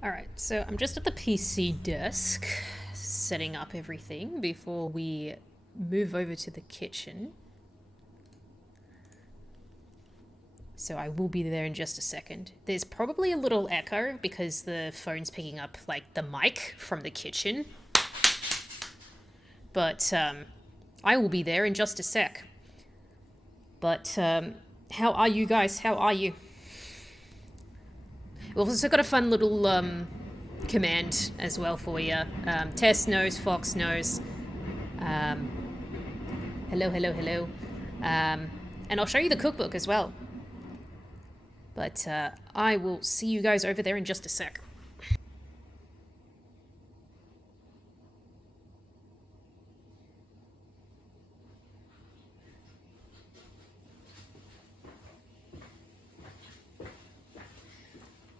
Alright, so I'm just at the PC desk, setting up everything before we move over to the kitchen. So I will be there in just a second. There's probably a little echo because the phone's picking up, like, the mic from the kitchen. But, I will be there in just a sec. But, how are you guys? How are you? We've also got a fun little command as well for you. Tess knows, Fox knows. Hello, hello, hello. And I'll show you the cookbook as well. But I will see you guys over there in just a sec.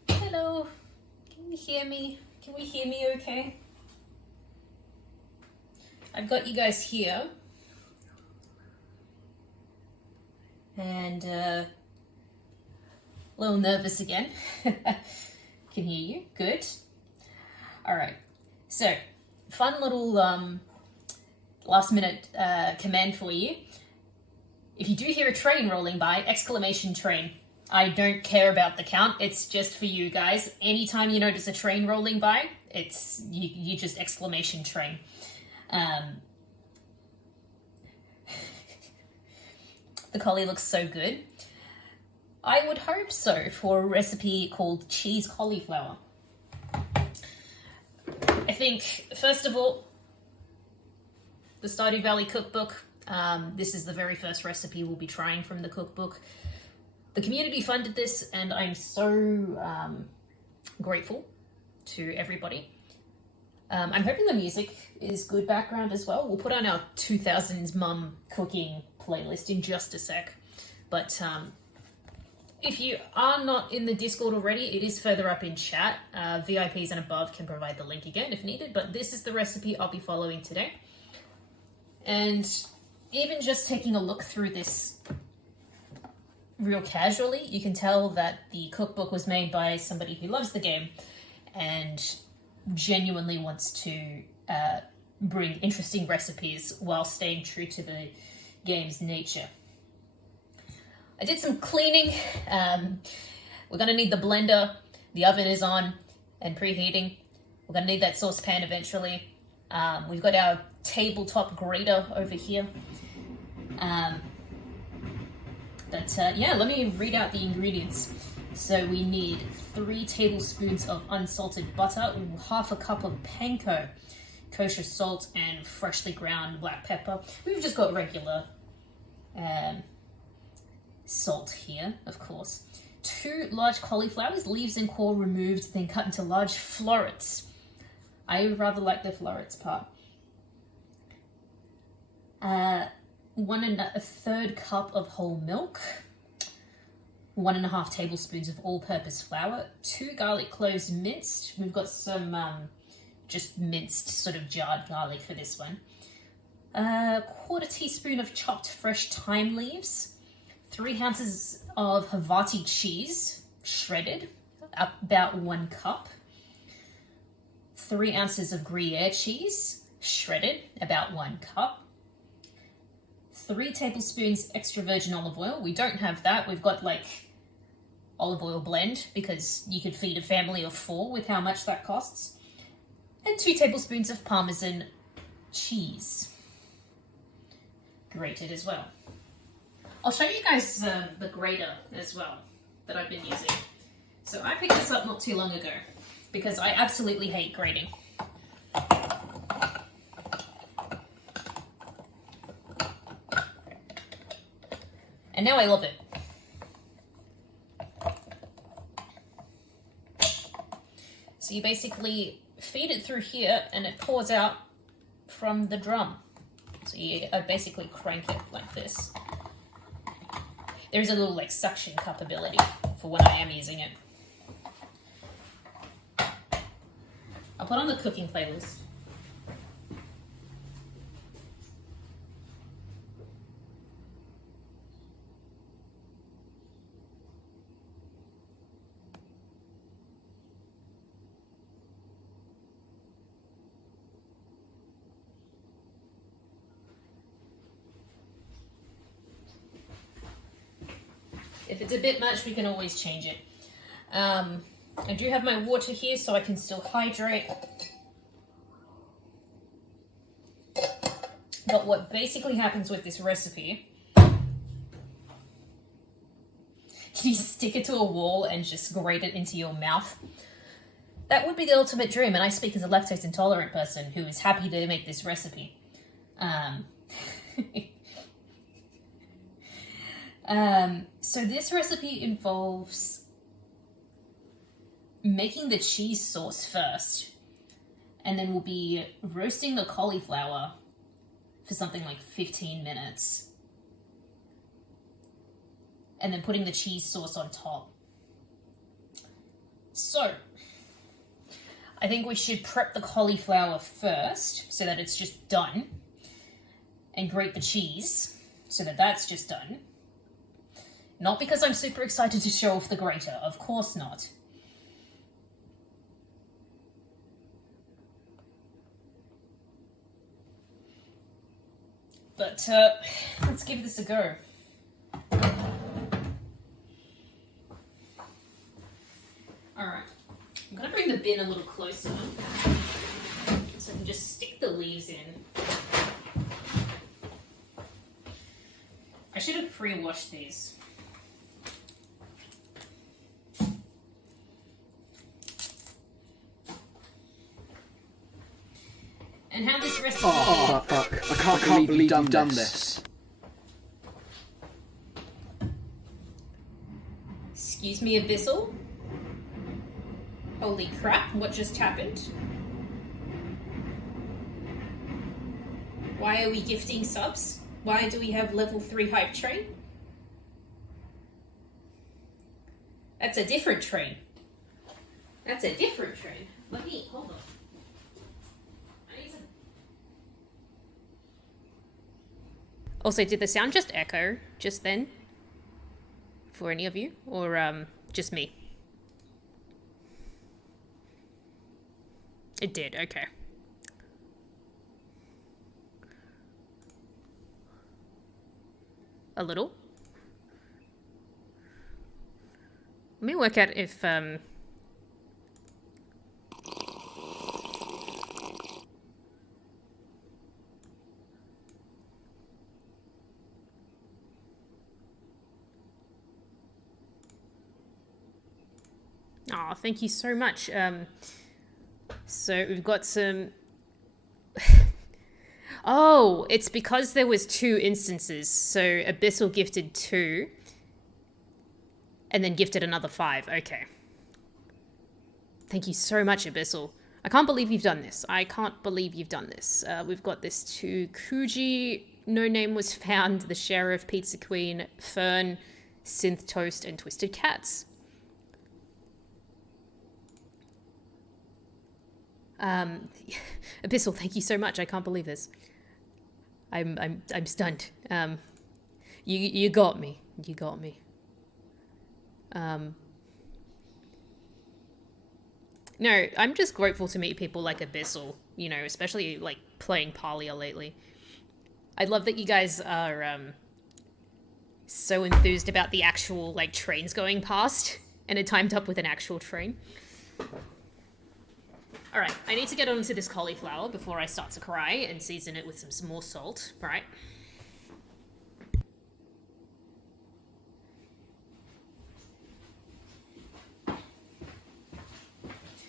Hello. Can you hear me? Can we hear me okay? I've got you guys here. And a little nervous again. Can hear you. Good. All right. So, fun little last minute command for you. If you do hear a train rolling by, exclamation train. I don't care about the count. It's just for you guys. Anytime you notice a train rolling by, it's you just exclamation train. The collie looks so good. I would hope so for a recipe called cheese cauliflower. I think, first of all, the Stardew Valley cookbook. This is the very first recipe we'll be trying from the cookbook. The community funded this, and I'm so grateful to everybody. I'm hoping the music is good background as well. We'll put on our 2000s mum cooking playlist in just a sec. But if you are not in the Discord already, it is further up in chat. VIPs and above can provide the link again if needed, but this is the recipe I'll be following today. And even just taking a look through this real casually, you can tell that the cookbook was made by somebody who loves the game and genuinely wants to bring interesting recipes while staying true to the game's nature. I did some cleaning. We're going to need the blender. The oven is on and preheating. We're going to need that saucepan eventually. We've got our tabletop grater over here. Yeah, let me read out the ingredients. So we need 3 tablespoons of unsalted butter, half a cup of panko, kosher salt, and freshly ground black pepper. We've just got regular salt here, of course. 2 large cauliflowers, leaves and core removed, then cut into large florets. I rather like the florets part. 1 1/3 cup of whole milk, 1.5 tablespoons of all-purpose flour, 2 garlic cloves minced. We've got some just minced sort of jarred garlic for this one. 1/4 teaspoon of chopped fresh thyme leaves, 3 ounces of Havarti cheese, shredded, about 1 cup, 3 ounces of Gruyere cheese, shredded, about 1 cup, 3 tablespoons extra virgin olive oil. We don't have that. We've got like olive oil blend because you could feed a family of 4 with how much that costs. And 2 tablespoons of Parmesan cheese, grated as well. I'll show you guys the grater as well that I've been using. So I picked this up not too long ago because I absolutely hate grating. And now I love it. So you basically feed it through here and it pours out from the drum. So you basically crank it like this. There's a little like suction cup ability for when I am using it. I'll put on the cooking playlist. If it's a bit much, we can always change it. I do have my water here so I can still hydrate. But what basically happens with this recipe, you stick it to a wall and just grate it into your mouth. That would be the ultimate dream, and I speak as a lactose intolerant person who is happy to make this recipe. So this recipe involves making the cheese sauce first, and then we'll be roasting the cauliflower for something like 15 minutes, and then putting the cheese sauce on top. So, I think we should prep the cauliflower first so that it's just done, and grate the cheese so that that's just done. Not because I'm super excited to show off the grater, of course not. But let's give this a go. Alright, I'm going to bring the bin a little closer so I can just stick the leaves in. I should have pre-washed these. And how this recipe... Oh, fuck. I can't believe you've done this. Excuse me, Abyssal? Holy crap, what just happened? Why are we gifting subs? Why do we have level 3 hype train? That's a different train. That's a different train. Let me... hold on. Also, did the sound just echo just then? For any of you? Or just me? It did, okay. A little? Let me work out if oh, thank you so much. So we've got some... Oh, it's because there was 2 instances. So Abyssal gifted 2 and then gifted another 5. Okay. Thank you so much, Abyssal. I can't believe you've done this. I can't believe you've done this. We've got this to Kuji, No Name Was Found, The Sheriff, Pizza Queen, Fern, Synth Toast, and Twisted Cats. Abyssal, thank you so much. I can't believe this. I'm stunned. You got me. You got me. No, I'm just grateful to meet people like Abyssal, you know, especially like playing Parlia lately. I love that you guys are so enthused about the actual like trains going past and it timed up with an actual train. Alright, I need to get onto this cauliflower before I start to cry and season it with some more salt, right?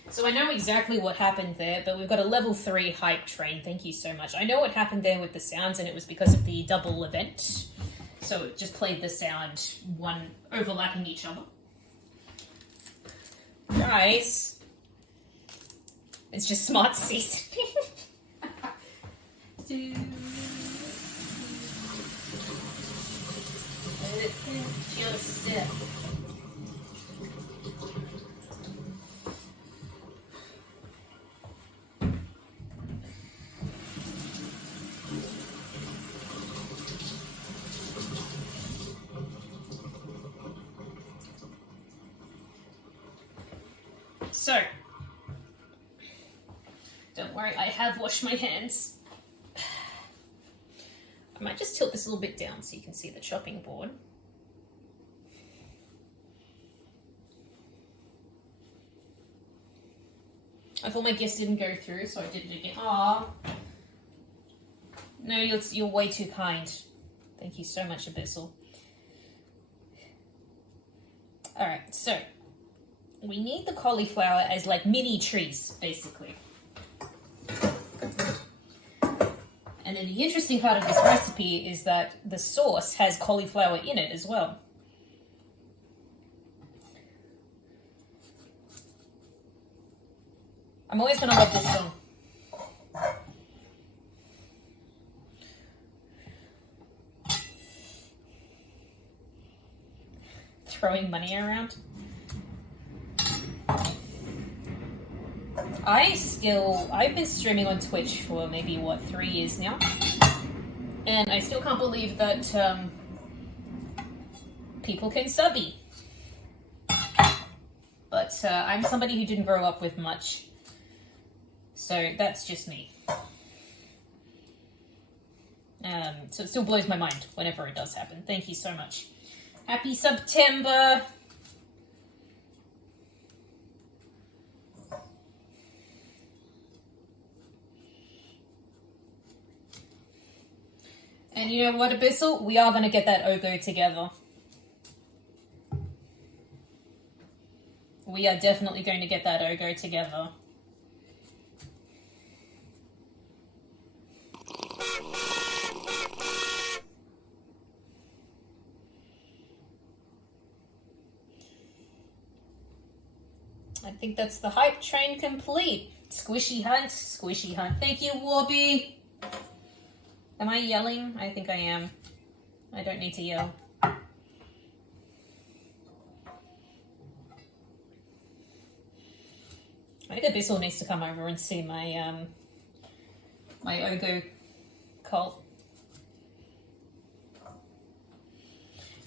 So I know exactly what happened there, but we've got a level 3 hype train, thank you so much. I know what happened there with the sounds, and it was because of the double event. So it just played the sound, one overlapping each other. Guys... It's just smart seasoning. Just sip. So, don't worry, I have washed my hands. I might just tilt this a little bit down so you can see the chopping board. I thought my guess didn't go through, so I did it again. Aww. No, you're way too kind. Thank you so much, Abyssal. Alright, so we need the cauliflower as like mini trees, basically. And then the interesting part of this recipe is that the sauce has cauliflower in it as well. I'm always going to love this song. Throwing money around. I've been streaming on Twitch for maybe, 3 years now. And I still can't believe that people can subby. But I'm somebody who didn't grow up with much. So that's just me. So it still blows my mind whenever it does happen. Thank you so much. Happy September! And you know what, Abyssal? We are going to get that Ogo together. We are definitely going to get that Ogo together. I think that's the hype train complete. Squishy hunt, squishy hunt. Thank you, Warby. Am I yelling? I think I am. I don't need to yell. I think Abyssal needs to come over and see my my Ogo cult.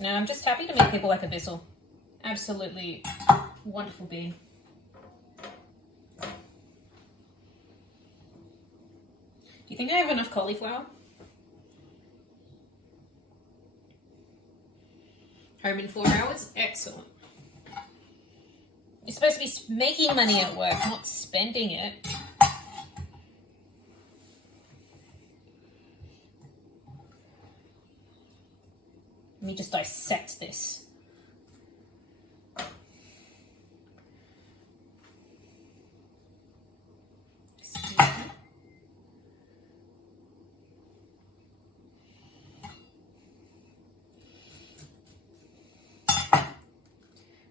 No, I'm just happy to meet people like Abyssal. Absolutely wonderful being. Do you think I have enough cauliflower? Home in 4 hours? Excellent. You're supposed to be making money at work, not spending it. Let me just dissect this.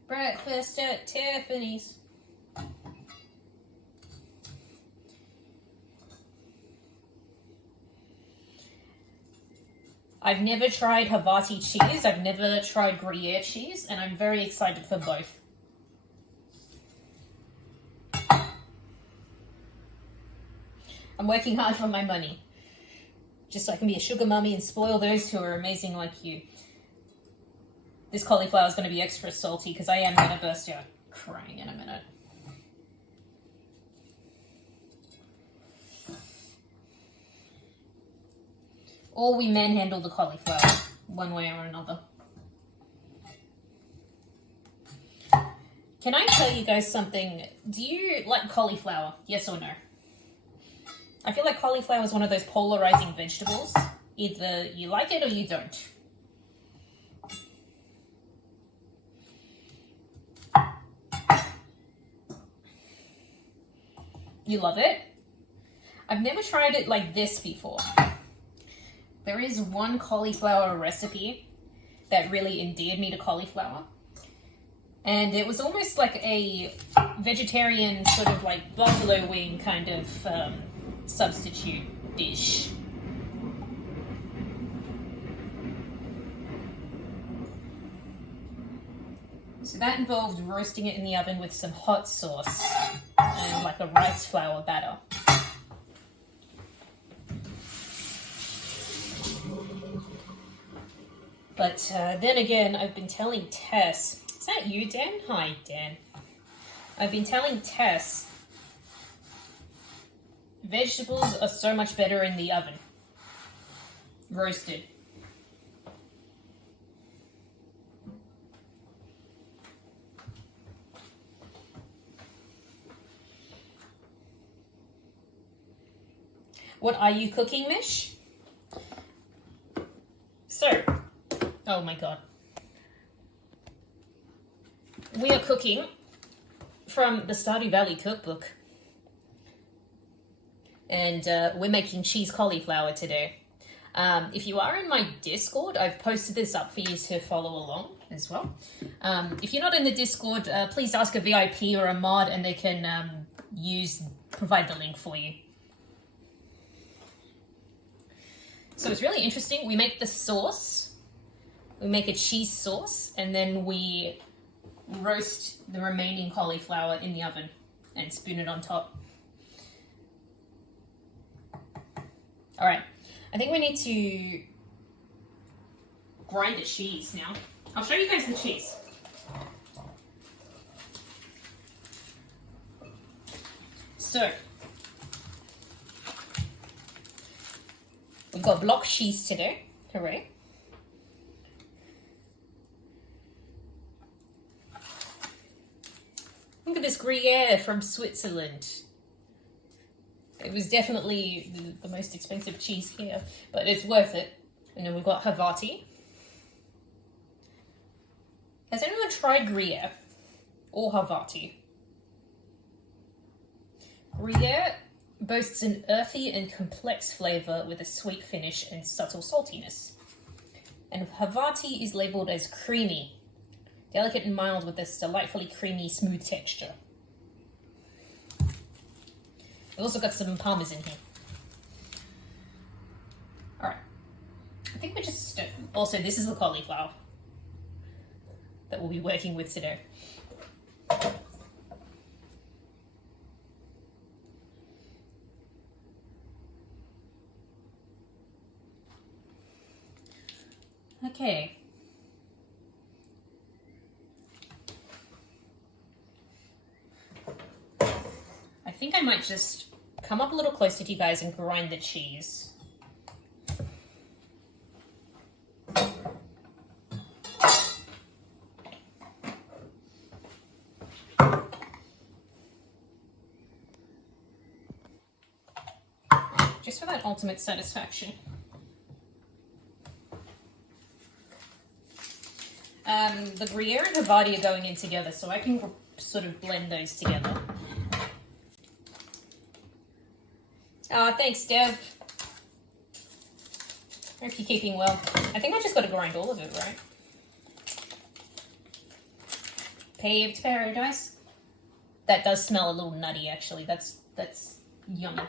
Breakfast at Tiffany's. I've never tried Havarti cheese, I've never tried Gruyere cheese, and I'm very excited for both. I'm working hard for my money. Just so I can be a sugar mummy and spoil those who are amazing like you. This cauliflower is going to be extra salty because I am going to burst out crying in a minute. Or we manhandle the cauliflower one way or another. Can I tell you guys something? Do you like cauliflower? Yes or no? I feel like cauliflower is one of those polarizing vegetables. Either you like it or you don't. You love it? I've never tried it like this before. There is one cauliflower recipe that really endeared me to cauliflower. And it was almost like a vegetarian sort of like buffalo wing kind of substitute dish. So that involved roasting it in the oven with some hot sauce and like a rice flour batter. But then again, I've been telling Tess, is that you, Dan? Hi, Dan. I've been telling Tess, vegetables are so much better in the oven, roasted. What are you cooking, Mish? So, oh my god. We are cooking from the Stardew Valley Cookbook. And we're making cheese cauliflower today. If you are in my Discord, I've posted this up for you to follow along as well. If you're not in the Discord, please ask a VIP or a mod and they can provide the link for you. So it's really interesting. We make the sauce. We make a cheese sauce and then we roast the remaining cauliflower in the oven and spoon it on top. All right, I think we need to grind the cheese now. I'll show you guys the cheese. So, we've got block cheese today, hooray. Look at this Gruyere from Switzerland. It was definitely the most expensive cheese here, but it's worth it. And then we've got Havarti. Has anyone tried Gruyere or Havarti? Gruyere boasts an earthy and complex flavour with a sweet finish and subtle saltiness. And Havarti is labelled as creamy, delicate and mild with this delightfully creamy, smooth texture. We've also got some parmesan here. Alright. I think we're just... Also, this is the cauliflower that we'll be working with today. Okay. I think I might just come up a little closer to you guys and grind the cheese. Just for that ultimate satisfaction. The Gruyere and Havarti are going in together, so I can sort of blend those together. Thanks, Dev. Hope you're keeping well. I think I just got to grind all of it, right? Paved paradise. That does smell a little nutty, actually. That's yummy.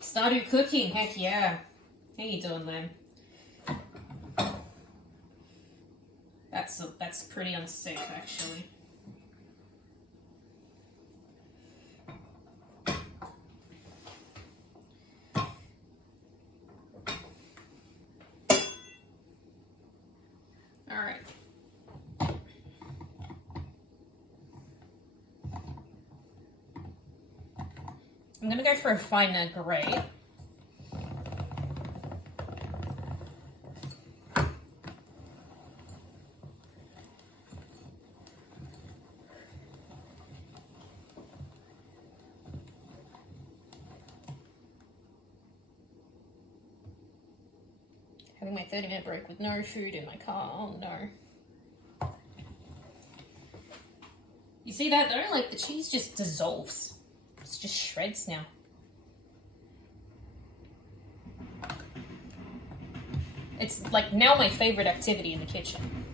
Stardew cooking, heck yeah. How you doing, man? That's pretty unsafe, actually. Alright. I'm gonna go for a finer grey. Having my 30-minute break with no food in my car. Oh no. You see that though? Like the cheese just dissolves. It's just shreds now. It's like now my favorite activity in the kitchen.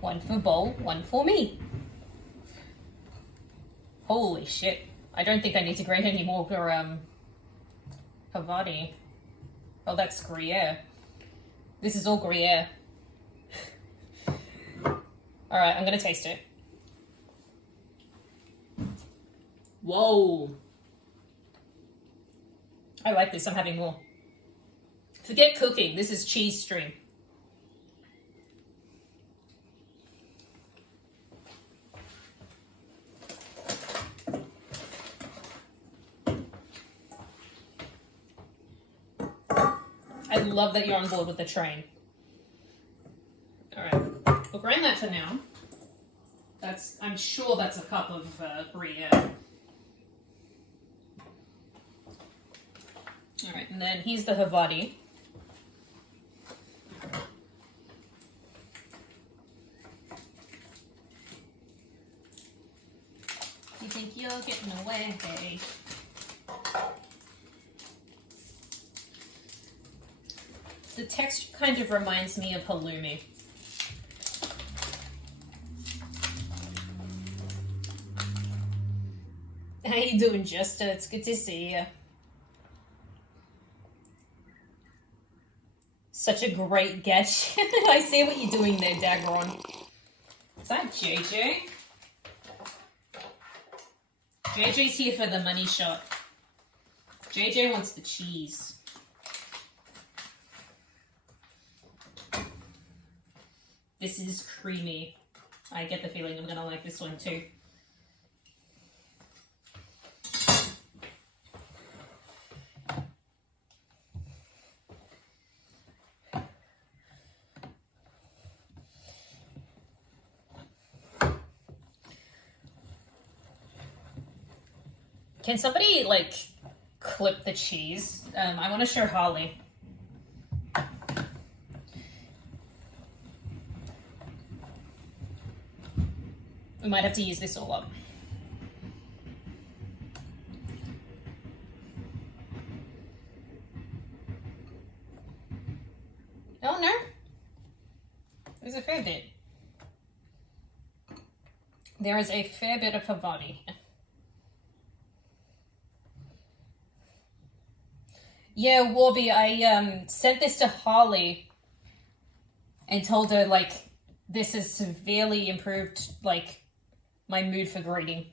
One for bowl, one for me. Holy shit. I don't think I need to grate any more Havarti. Oh, that's Gruyere. This is all Gruyere. Alright, I'm gonna taste it. Whoa. I like this, I'm having more. Forget cooking, this is cheese stream. I love that you're on board with the train. Alright, we'll grind that for now. I'm sure that's a cup of Gruyere. Alright, and then here's the Havarti. You think you're getting away, hey? The texture kind of reminds me of halloumi. How you doing, Jester? It's good to see you. Such a great get. I see what you're doing there, Daggeron. Is that JJ? JJ's here for the money shot. JJ wants the cheese. This is creamy. I get the feeling I'm gonna like this one too. Can somebody, like, clip the cheese? I want to show Harley. We might have to use this all up. Oh, no. There's a fair bit. There is a fair bit of Havarti. Yeah, Warby, I sent this to Harley and told her, like, this has severely improved, like, my mood for greeting.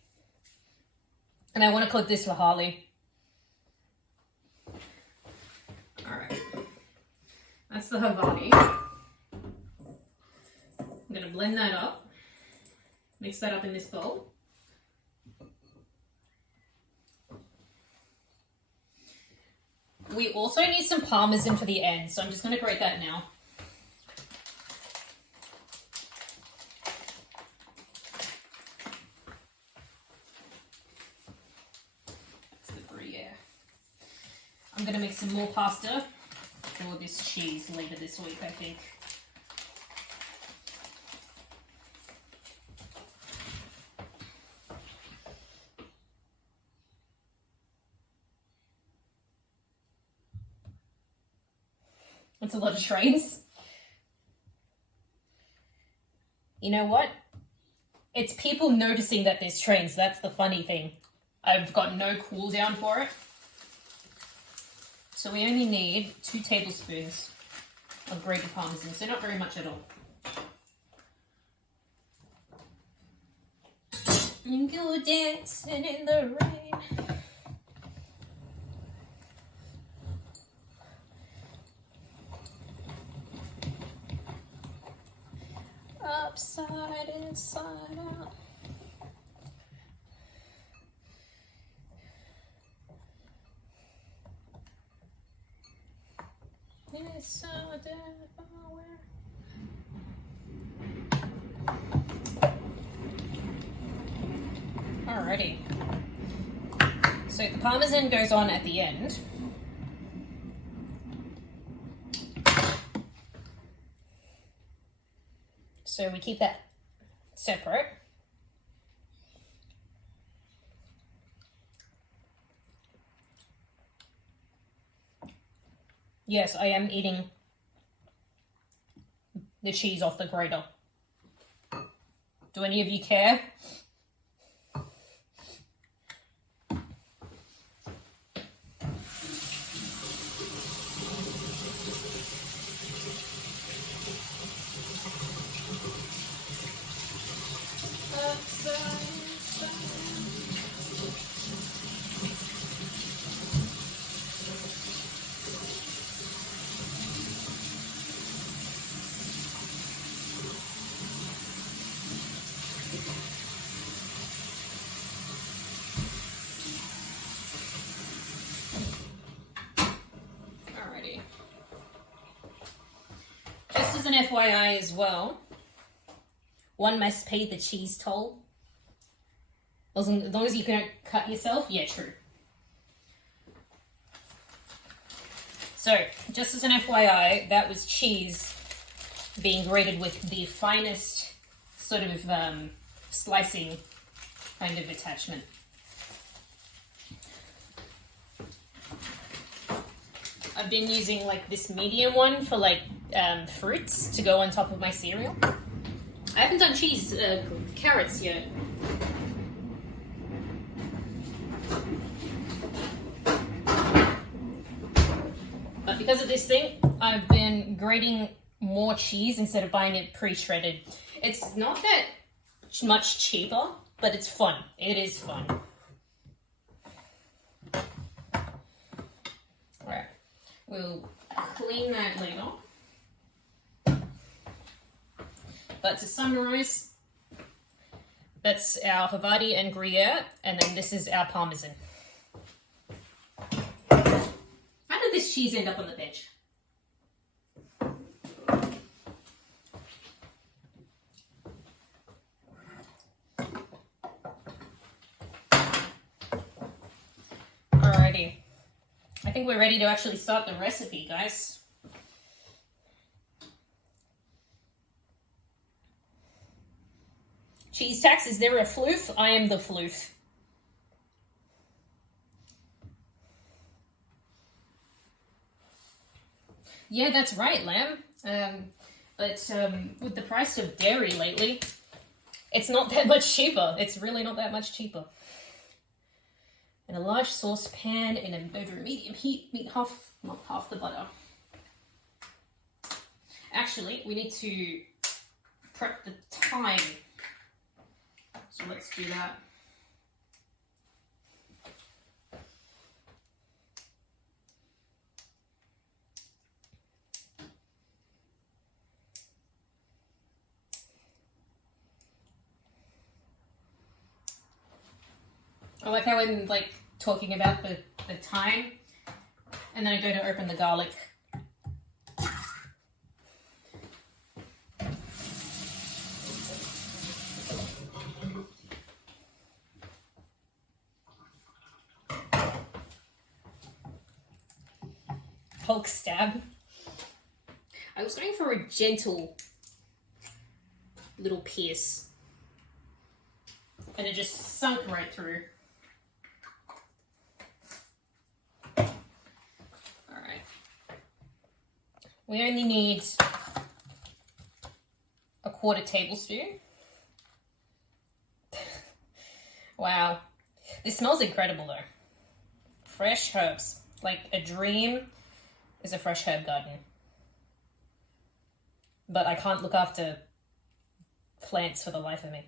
And I want to clip this for Harley. Alright. That's the Havarti. I'm going to blend that up. Mix that up in this bowl. We also need some Parmesan for the end, so I'm just going to grate that now. That's the Gruyere. I'm going to make some more pasta for this cheese later this week, I think. That's a lot of trains. You know what? It's people noticing that there's trains. That's the funny thing. I've got no cooldown for it. So we only need 2 tablespoons of grated Parmesan, so not very much at all. And go dancing in the rain. Upside, inside out. It's so everywhere. Alrighty. So the Parmesan goes on at the end. So we keep that separate. Yes, I am eating the cheese off the grater. Do any of you care? Just as an FYI as well, one must pay the cheese toll. As long as you don't cut yourself, yeah, true. So, just as an FYI, that was cheese being grated with the finest sort of slicing kind of attachment. I've been using like this medium one for like fruits to go on top of my cereal. I haven't done carrots yet. But because of this thing, I've been grating more cheese instead of buying it pre-shredded. It's not that much cheaper, but it's fun. It is fun. Alright, we'll clean that later. But to summarize, that's our Havarti and Gruyere, and then this is our Parmesan. How did this cheese end up on the bench? Alrighty. I think we're ready to actually start the recipe, guys. Cheese tax, is there a floof? I am the floof. Yeah, that's right, Lamb. But with the price of dairy lately, it's not that much cheaper. It's really not that much cheaper. In a large saucepan over medium heat, not half the butter. Actually, we need to prep the thyme. So let's do that. I like how I'm like talking about the thyme, and then I go to open the garlic. Hulk stab. I was going for a gentle little pierce, and it just sunk right through. Alright. We only need a 1/4 tablespoon. Wow. This smells incredible though. Fresh herbs. Like a dream is a fresh herb garden. But I can't look after plants for the life of me.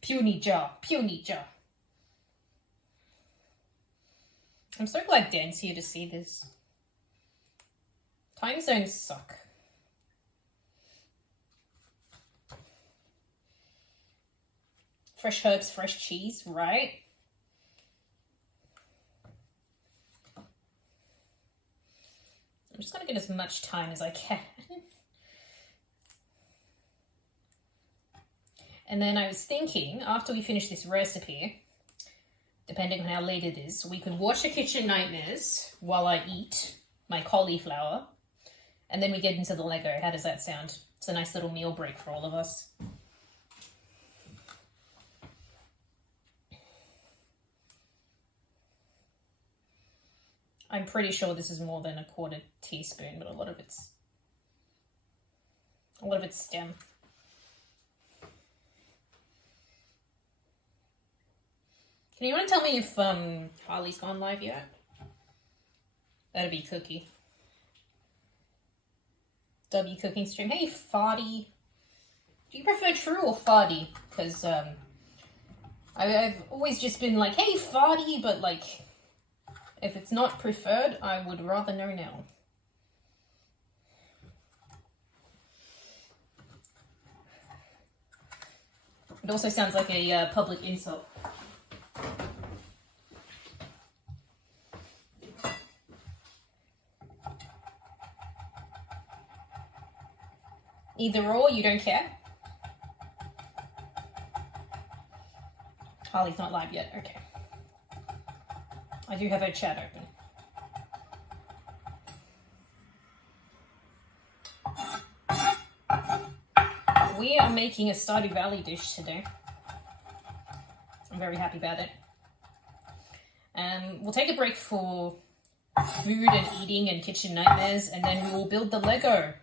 Puny jaw, puny jaw. I'm so glad Dan's here to see this. Time zones suck. Fresh herbs, fresh cheese, right? I'm just going to get as much time as I can. And then I was thinking, after we finish this recipe, depending on how late it is, we could watch The Kitchen Nightmares while I eat my cauliflower, and then we get into the Lego. How does that sound? It's a nice little meal break for all of us. I'm pretty sure this is more than a 1/4 teaspoon, but a lot of it's stem. Can anyone tell me if Harley's gone live yet? That'd be Cookie. W cooking stream. Hey, Farty. Do you prefer True or Farty? Because I've always just been like, hey, Farty, but like, if it's not preferred, I would rather know now. It also sounds like a public insult. Either or, you don't care? Harley's not live yet, okay. I do have her chat open. We are making a Stardew Valley dish today. I'm very happy about it. We'll take a break for food and eating and kitchen nightmares, and then we will build the Lego.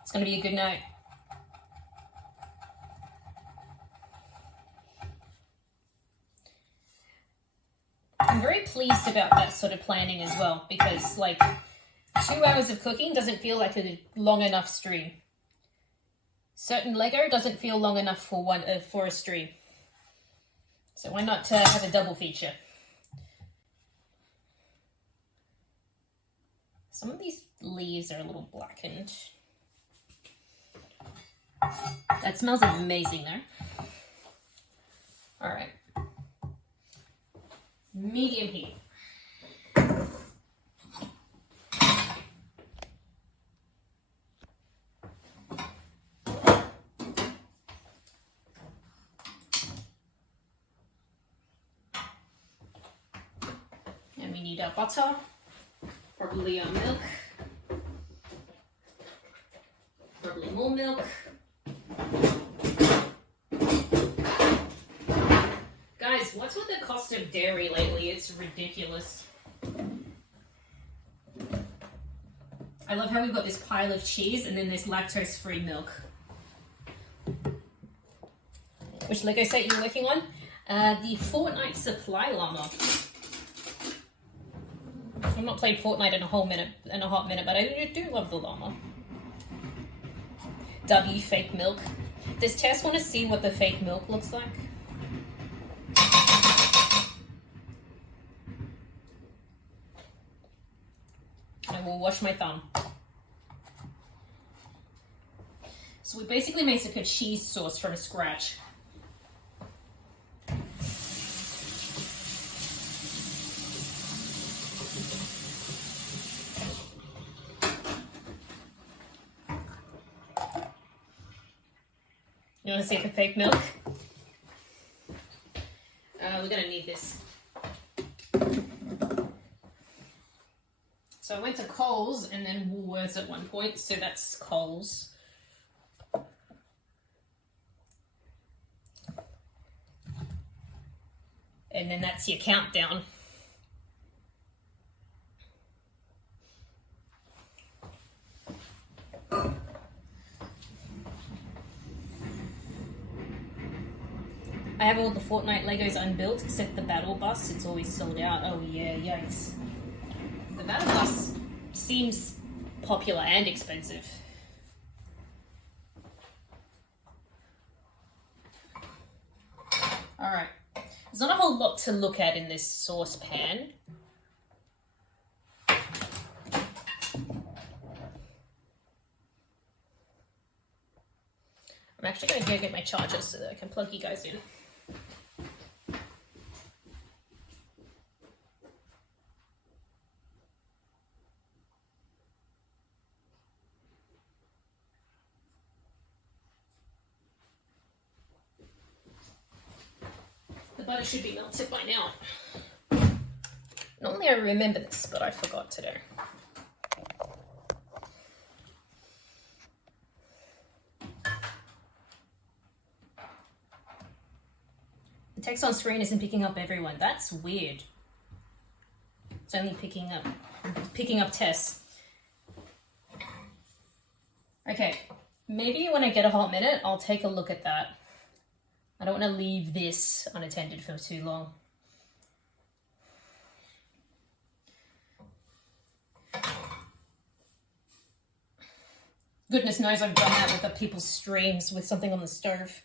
It's going to be a good night. I'm very pleased about that sort of planning as well, because like 2 hours of cooking doesn't feel like a long enough stream. Certain Lego doesn't feel long enough for a stream. So why not have a double feature? Some of these leaves are a little blackened. That smells amazing though. All right. Medium heat. And we need our butter, probably our milk, probably more milk. Guys, what's with the cost of dairy lately? It's ridiculous. I love how we've got this pile of cheese and then this lactose-free milk. Which Lego set you're working on? The Fortnite supply llama. I've not played Fortnite in a hot minute, but I do love the llama. W fake milk. Does Tess want to see what the fake milk looks like? I will wash my thumb. So we basically make like a cheese sauce from scratch. You want to see the fake milk? We're gonna need this. So I went to Coles and then Woolworths at one point, so that's Coles. And then that's your countdown. I have all the Fortnite Legos unbuilt except the battle bus. It's always sold out. Oh yeah, yikes. The battle bus seems popular and expensive. Alright. There's not a whole lot to look at in this saucepan. I'm actually going to go get my charger so that I can plug you guys in. The butter should be melted by now. Normally I remember this, but I forgot today. The text on screen isn't picking up everyone. That's weird. It's only picking up Tess. Okay, maybe when I get a hot minute, I'll take a look at that. I don't want to leave this unattended for too long. Goodness knows I've done that with other people's streams with something on the stove.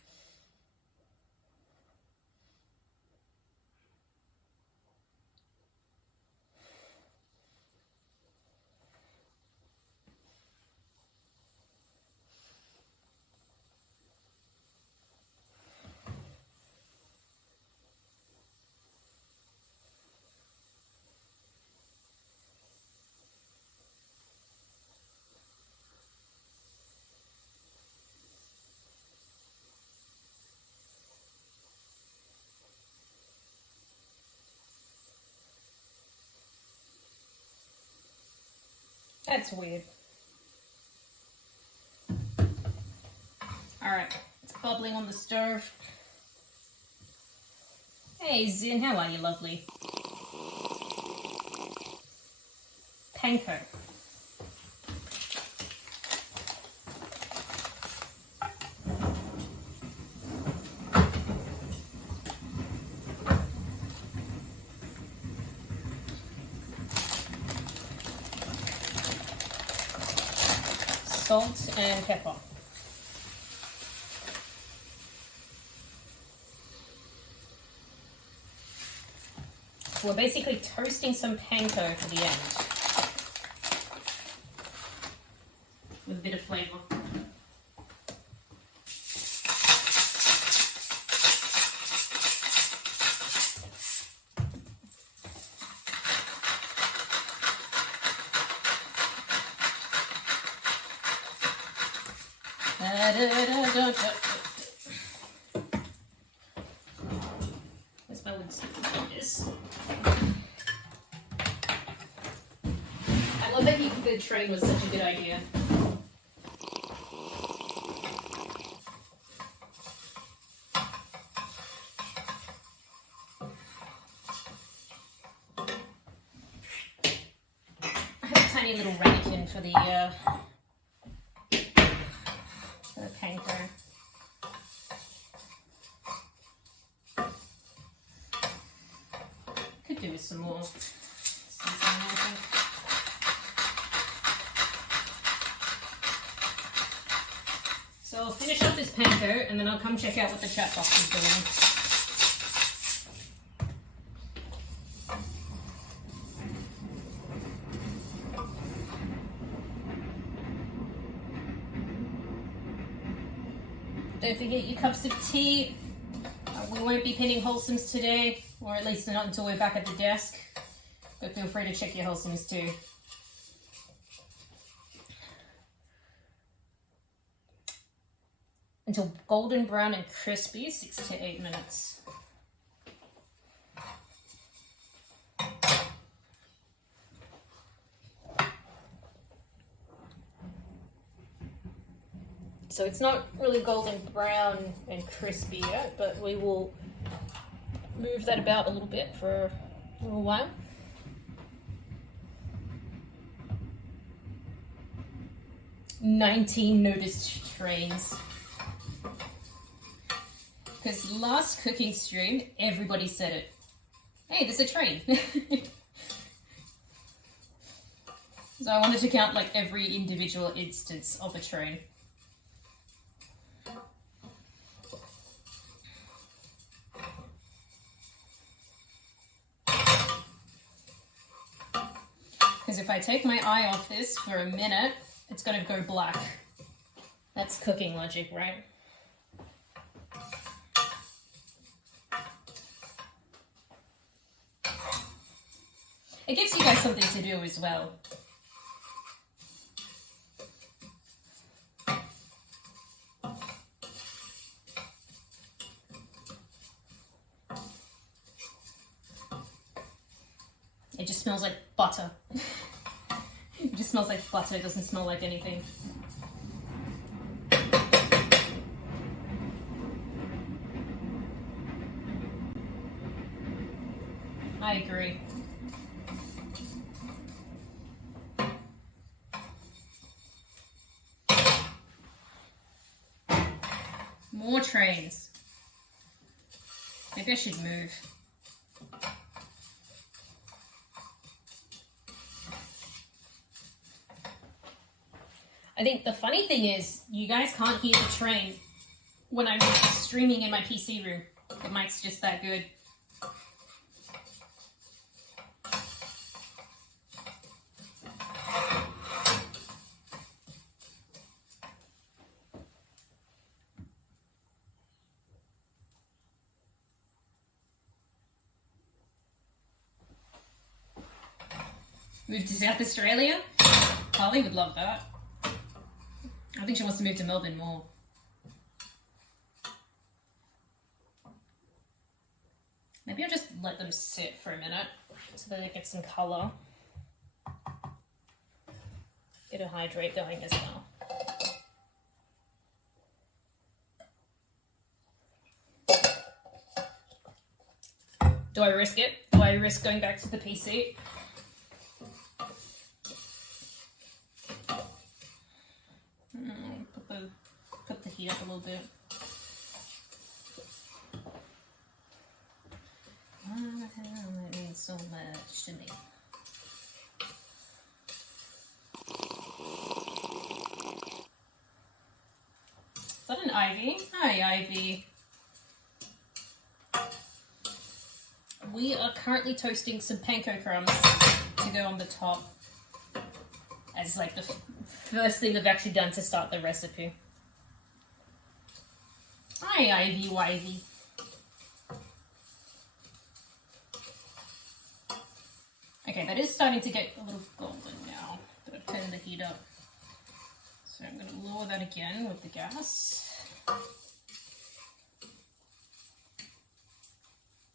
That's weird. Alright, it's bubbling on the stove. Hey Zin, how are you, lovely? Panko. Salt and pepper. We're basically toasting some panko for the end with a bit of flavour. Where's my lid stick? There it is. I love that the train was such a good idea. I have a tiny little ramekin for the panko. Could do with some more seasoning, I think. So I'll finish up this panko and then I'll come check out what the chat box is doing. Don't forget your cups of tea. We won't be pinning wholesomes today, or at least not until we're back at the desk. But feel free to check your wholesomes too. Until golden brown and crispy, 6 to 8 minutes. So it's not really golden brown and crispy yet, but we will move that about a little bit for a little while. "19 noticed trains." Because last cooking stream, everybody said it. Hey, there's a train. So I wanted to count like every individual instance of a train. Because if I take my eye off this for a minute, it's going to go black. That's cooking logic, right? It gives you guys something to do as well. It just smells like butter. It just smells like butter, it doesn't smell like anything. I agree. More trains. Maybe I should move. I think the funny thing is, you guys can't hear the train when I'm streaming in my PC room. The mic's just that good. Move to South Australia? Carly would love that. I think she wants to move to Melbourne more. Maybe I'll just let them sit for a minute so that they get some colour. get a hydrate going as well. Do I risk it? Do I risk going back to the PC? Put the heat up a little bit. That means so much to me. Is that an Ivy? Hi, Ivy. We are currently toasting some panko crumbs to go on the top as like the first thing I've actually done to start the recipe. Hi, Ivy Wivy. Okay, that is starting to get a little golden now, but I've turned the heat up. So I'm going to lower that again with the gas.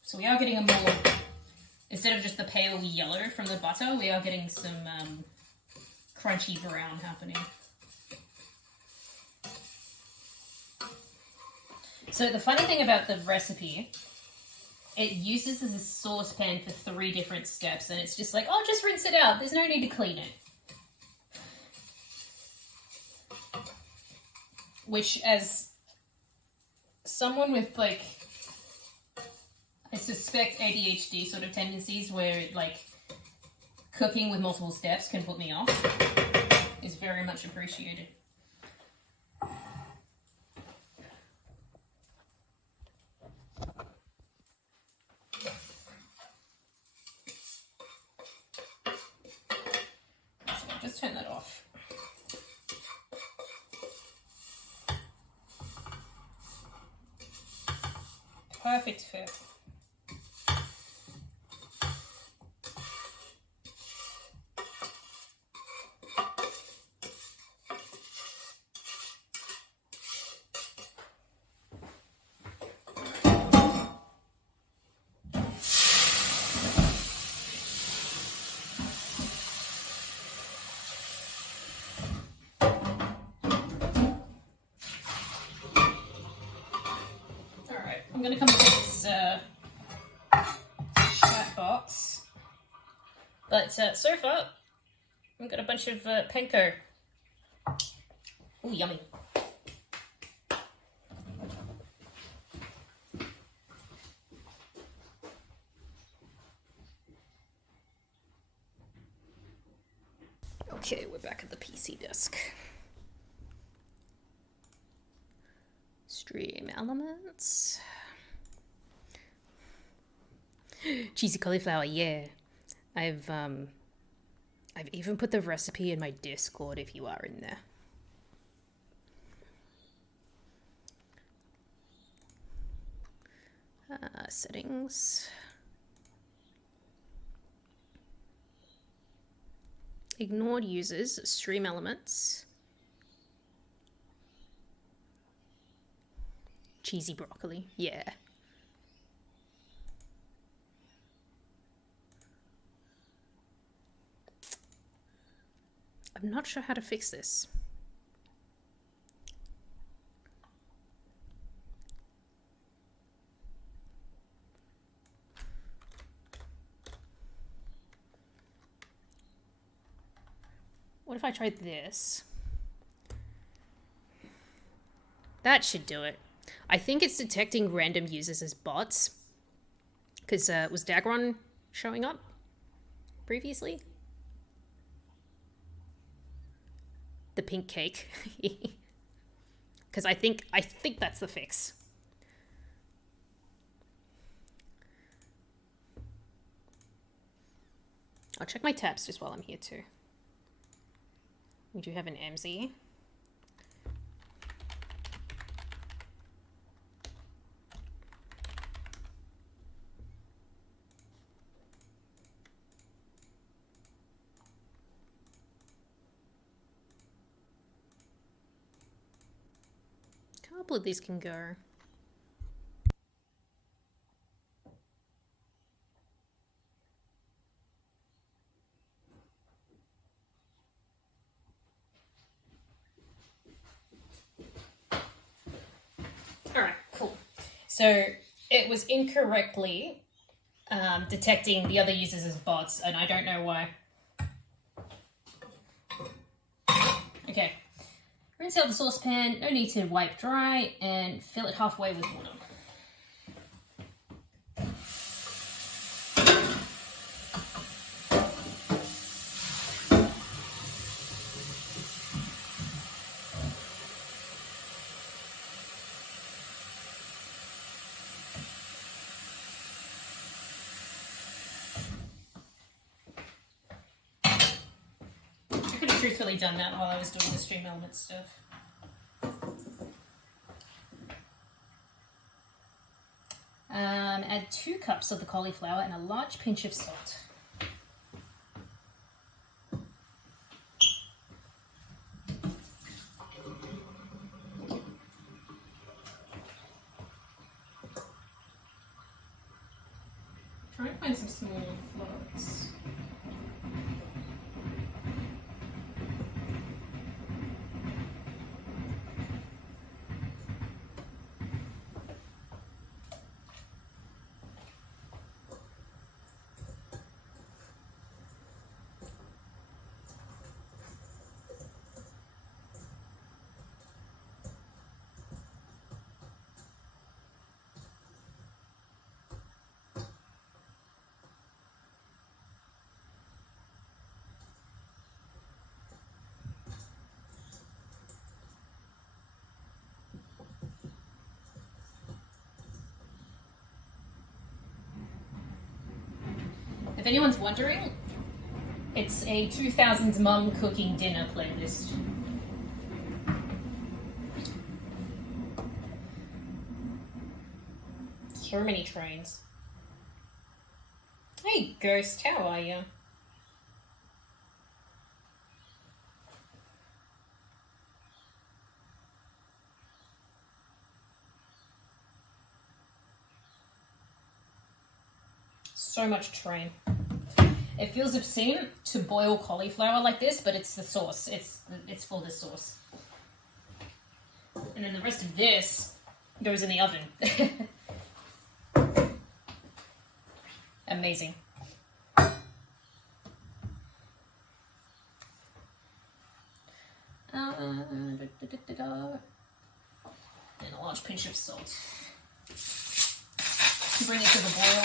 So we are getting a more, instead of just the pale yellow from the butter, we are getting some crunchy brown happening. So the funny thing about the recipe, it uses as a saucepan for 3 different steps, and it's just like, oh, just rinse it out. There's no need to clean it. Which, as someone with, like, I suspect ADHD sort of tendencies where, like, cooking with multiple steps can put me off, is very much appreciated. Just turn that off. Perfect fit. I'm going to come up with this chat box, but so far I've got a bunch of panko. Ooh, yummy. Okay, we're back at the PC desk. Stream elements. Cheesy cauliflower, yeah. I've even put the recipe in my Discord if you are in there. Settings. Ignored users, stream elements. Cheesy broccoli, yeah. I'm not sure how to fix this. What if I tried this? That should do it. I think it's detecting random users as bots. Because was Dagron showing up previously? The pink cake. Because I think that's the fix. I'll check my tabs just while I'm here too. We do have an MZ. A couple of these can go. So it was incorrectly detecting the other users as bots, and I don't know why. Okay. Rinse out the saucepan, no need to wipe dry, and fill it halfway with water. I could have truthfully done that while I was doing the Stream Elements stuff. Add 2 cups of the cauliflower and a large pinch of salt. Try and find some small floats. If anyone's wondering, it's a 2000s mum cooking dinner playlist. So many trains. Hey, Ghost, how are you? So much train. It feels obscene to boil cauliflower like this, but it's the sauce. It's for the sauce. And then the rest of this goes in the oven. Amazing. And a large pinch of salt. Bring it to the boil.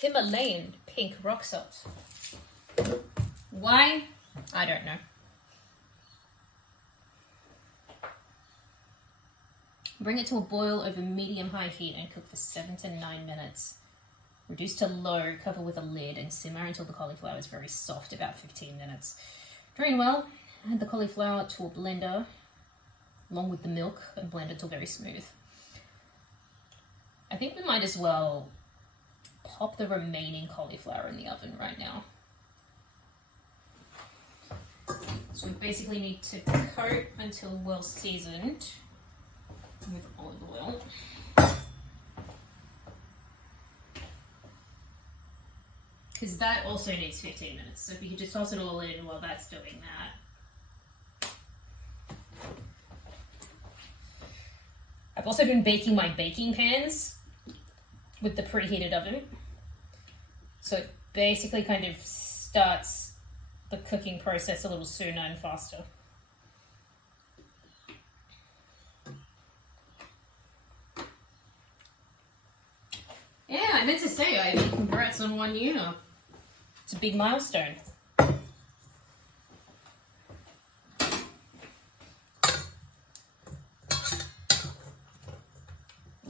Himalayan pink rock salt. Why? I don't know. Bring it to a boil over medium-high heat and cook for 7 to 9 minutes. Reduce to low, cover with a lid, and simmer until the cauliflower is very soft, about 15 minutes. Drain well, add the cauliflower to a blender, along with the milk, and blend until very smooth. I think we might as well pop the remaining cauliflower in the oven right now. So we basically need to coat until well seasoned with olive oil. Because that also needs 15 minutes. So if you could just toss it all in while that's doing that. I've also been baking my baking pans with the preheated oven. So it basically kind of starts the cooking process a little sooner and faster. Yeah, I meant to say, Ivy, congrats on 1 year. It's a big milestone.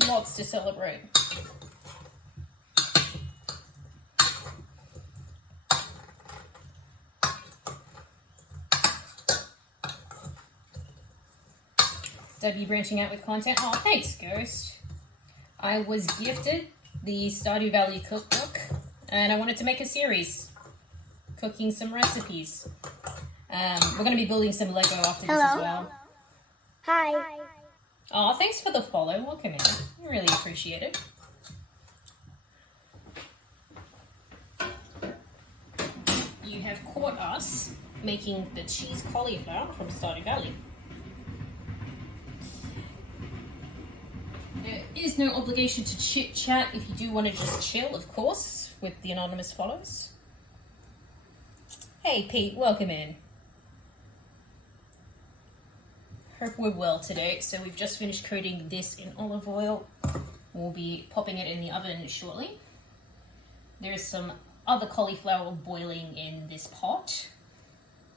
Lots to celebrate. Debbie branching out with content. Oh, thanks, Ghost. I was gifted the Stardew Valley Cookbook, and I wanted to make a series, cooking some recipes. We're going to be building some Lego after this as well. Hi. Oh, thanks for the follow. Welcome in. I really appreciate it. You have caught us making the cheese cauliflower from Stardew Valley. is no obligation to chit chat if you do want to just chill, of course, with the anonymous follows. Hey Pete, welcome in. Hope we're well today. So we've just finished coating this in olive oil. We'll be popping it in the oven shortly. There's some other cauliflower boiling in this pot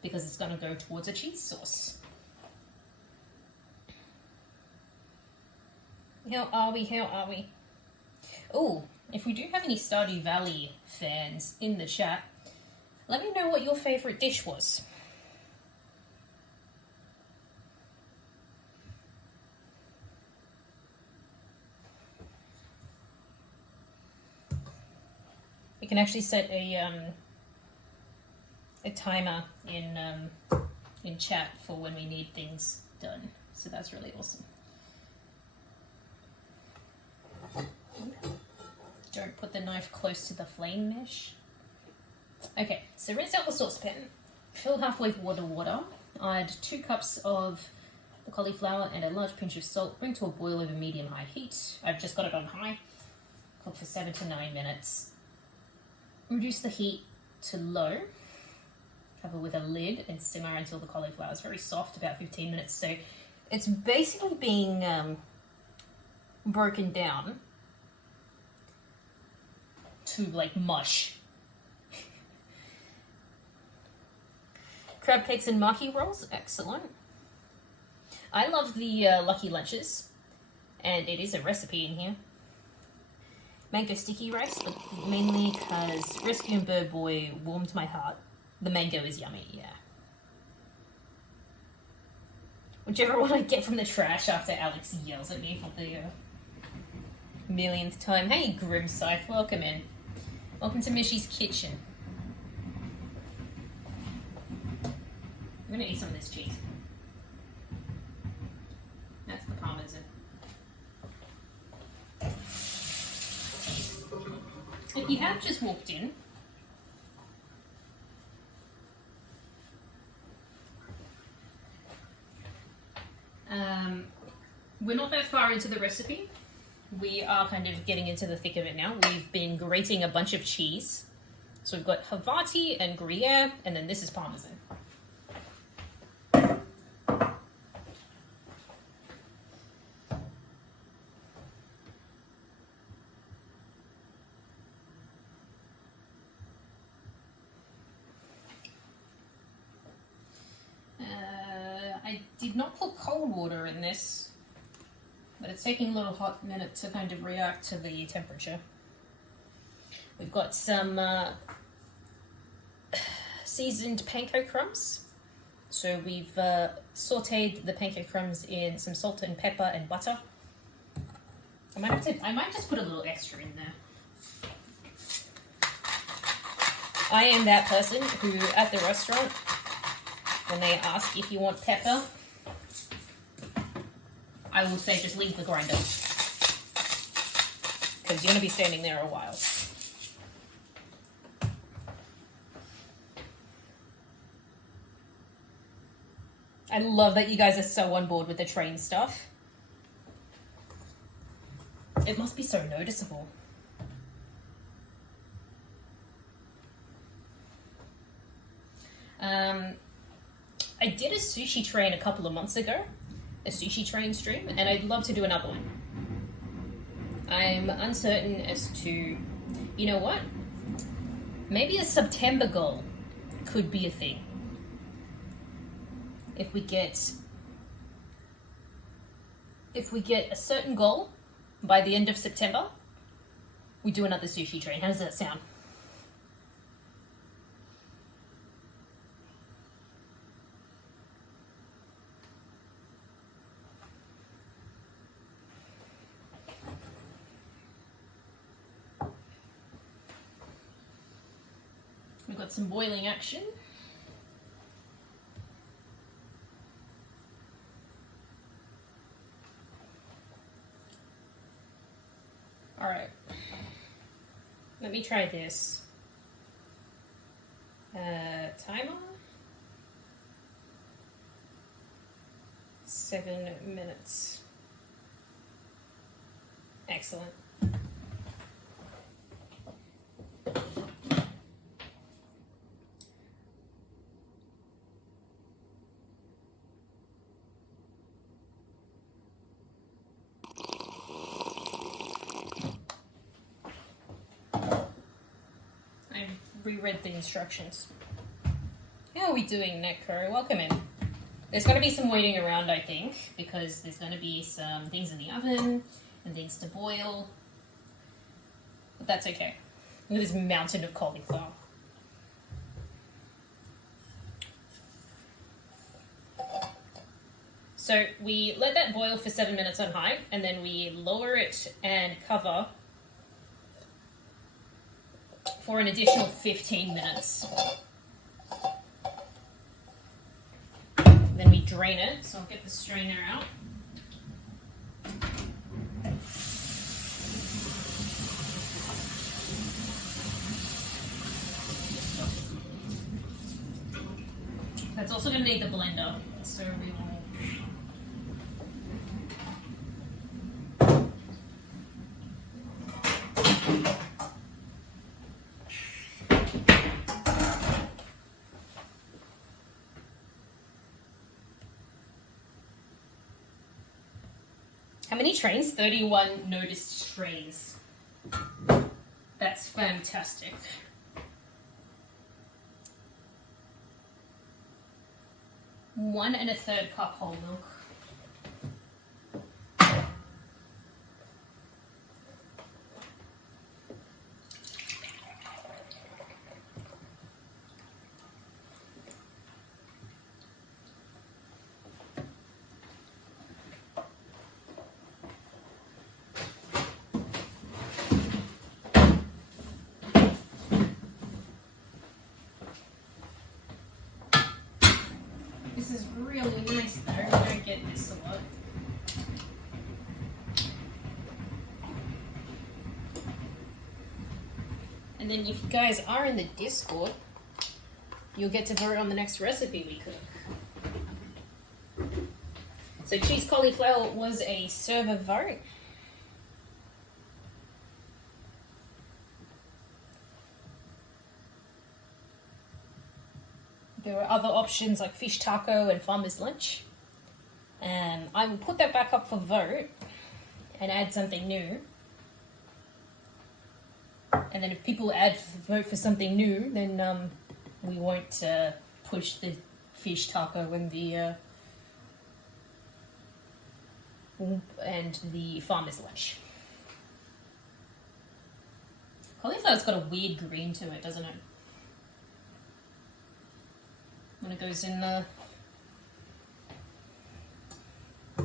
because it's going to go towards a cheese sauce. How are we? How are we? Oh, if we do have any Stardew Valley fans in the chat, let me know what your favourite dish was. We can actually set a timer in chat for when we need things done. So that's really awesome. Don't put the knife close to the flame mesh. Okay, so rinse out the saucepan. Fill halfway with water. Add 2 cups of the cauliflower and a large pinch of salt. Bring to a boil over medium-high heat. I've just got it on high. Cook for 7 to 9 minutes. Reduce the heat to low. Cover with a lid and simmer until the cauliflower is very soft, about 15 minutes. So it's basically being broken down to like mush. Crab cakes and maki rolls, excellent. I love the Lucky Lunches, and it is a recipe in here. Mango sticky rice, but mainly because Rescue and Bird Boy warmed my heart. The mango is yummy, yeah. Whichever one I get from the trash after Alex yells at me for the millionth time. Hey, Grim Scythe, welcome in. Welcome to Mishy's Kitchen. I'm gonna eat some of this cheese. That's the parmesan. If you have just walked in, we're not that far into the recipe. We are kind of getting into the thick of it now. We've been grating a bunch of cheese. So we've got Havarti and Gruyere, and then this is Parmesan. I did not put cold water in this, but it's taking a little hot minute to kind of react to the temperature. We've got some seasoned panko crumbs. So we've sauteed the panko crumbs in some salt and pepper and butter. I might just put a little extra in there. I am that person who, at the restaurant, when they ask if you want pepper, I will say just leave the grinder. Because you're going to be standing there a while. I love that you guys are so on board with the train stuff. It must be so noticeable. I did a sushi train a couple of months ago, a sushi train stream, and I'd love to do another one. I'm uncertain as to, you know what? Maybe a September goal could be a thing. If we get a certain goal by the end of September, we do another sushi train. How does that sound? We've got some boiling action. All right. Let me try this. Timer. 7 minutes. Excellent. I've reread the instructions. How are we doing, Neko? Welcome in. There's going to be some waiting around, I think, because there's going to be some things in the oven and things to boil. But that's okay. Look at this mountain of cauliflower. So we let that boil for 7 minutes on high, and then we lower it and cover for an additional 15 minutes. Then we drain it, so I'll get the strainer out. That's also going to need the blender, so we will... How many trains? 31 noticed strays. That's fantastic. 1 1/3 cup whole milk. This is really nice though, I don't get this a lot. And then if you guys are in the Discord, you'll get to vote on the next recipe we cook. So cheese cauliflower was a server vote. There were other options like fish taco and farmer's lunch. I will put that back up for vote and add something new. And then if people vote for something new, then we won't push the fish taco and the farmer's lunch. Cauliflower's got a weird green to it, doesn't it? When it goes in the...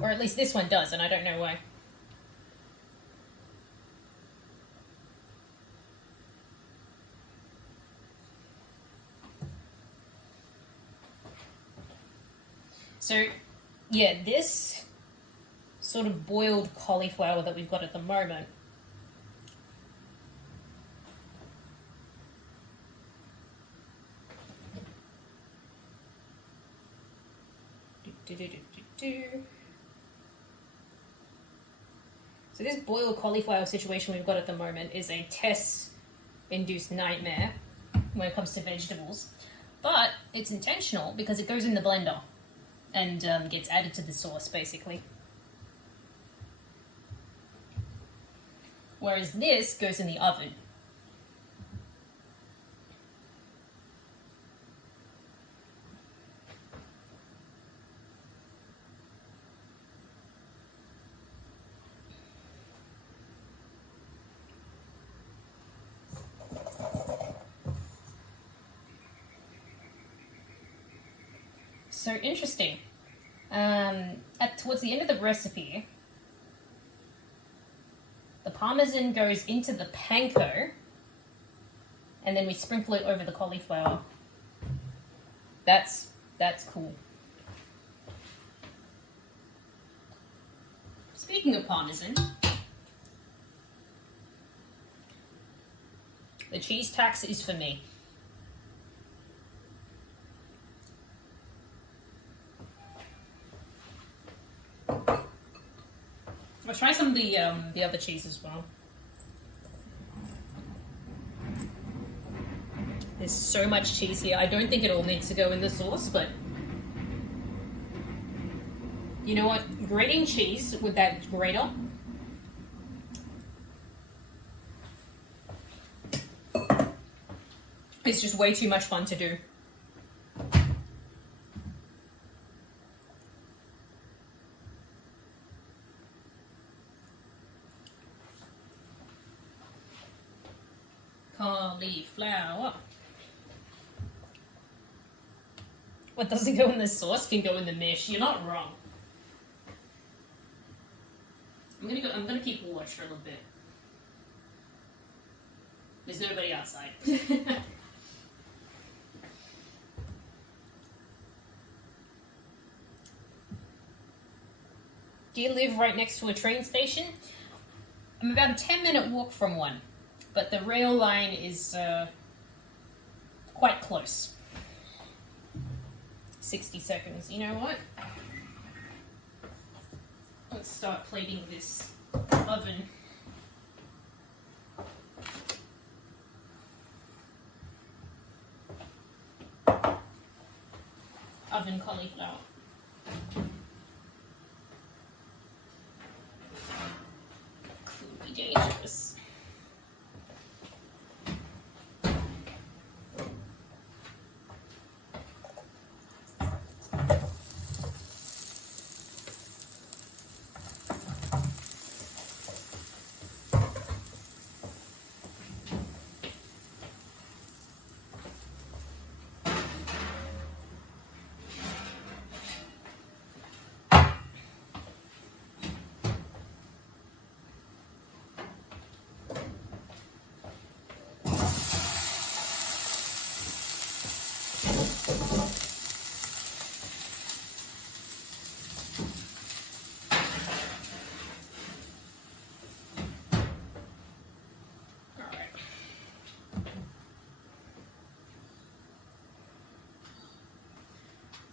Or at least this one does, and I don't know why. So, yeah, this sort of boiled cauliflower that we've got at the moment So this boiled cauliflower situation we've got at the moment is a Tess-induced nightmare when it comes to vegetables. But it's intentional because it goes in the blender and gets added to the sauce, basically. Whereas this goes in the oven. So interesting. Towards the end of the recipe, the parmesan goes into the panko, and then we sprinkle it over the cauliflower. That's cool. Speaking of parmesan, the cheese tax is for me. I'll try some of the other cheese as well. There's so much cheese here. I don't think it all needs to go in the sauce, but you know what? Grating cheese with that grater is just way too much fun to do. Cauliflower. What doesn't go in the sauce can go in the mesh. You're not wrong. I'm gonna keep watch for a little bit. There's nobody outside. Do you live right next to a train station? I'm about a 10-minute walk from one, but the rail line is quite close. 60 seconds. You know what? Let's start plating this oven. Oven cauliflower. Could be dangerous.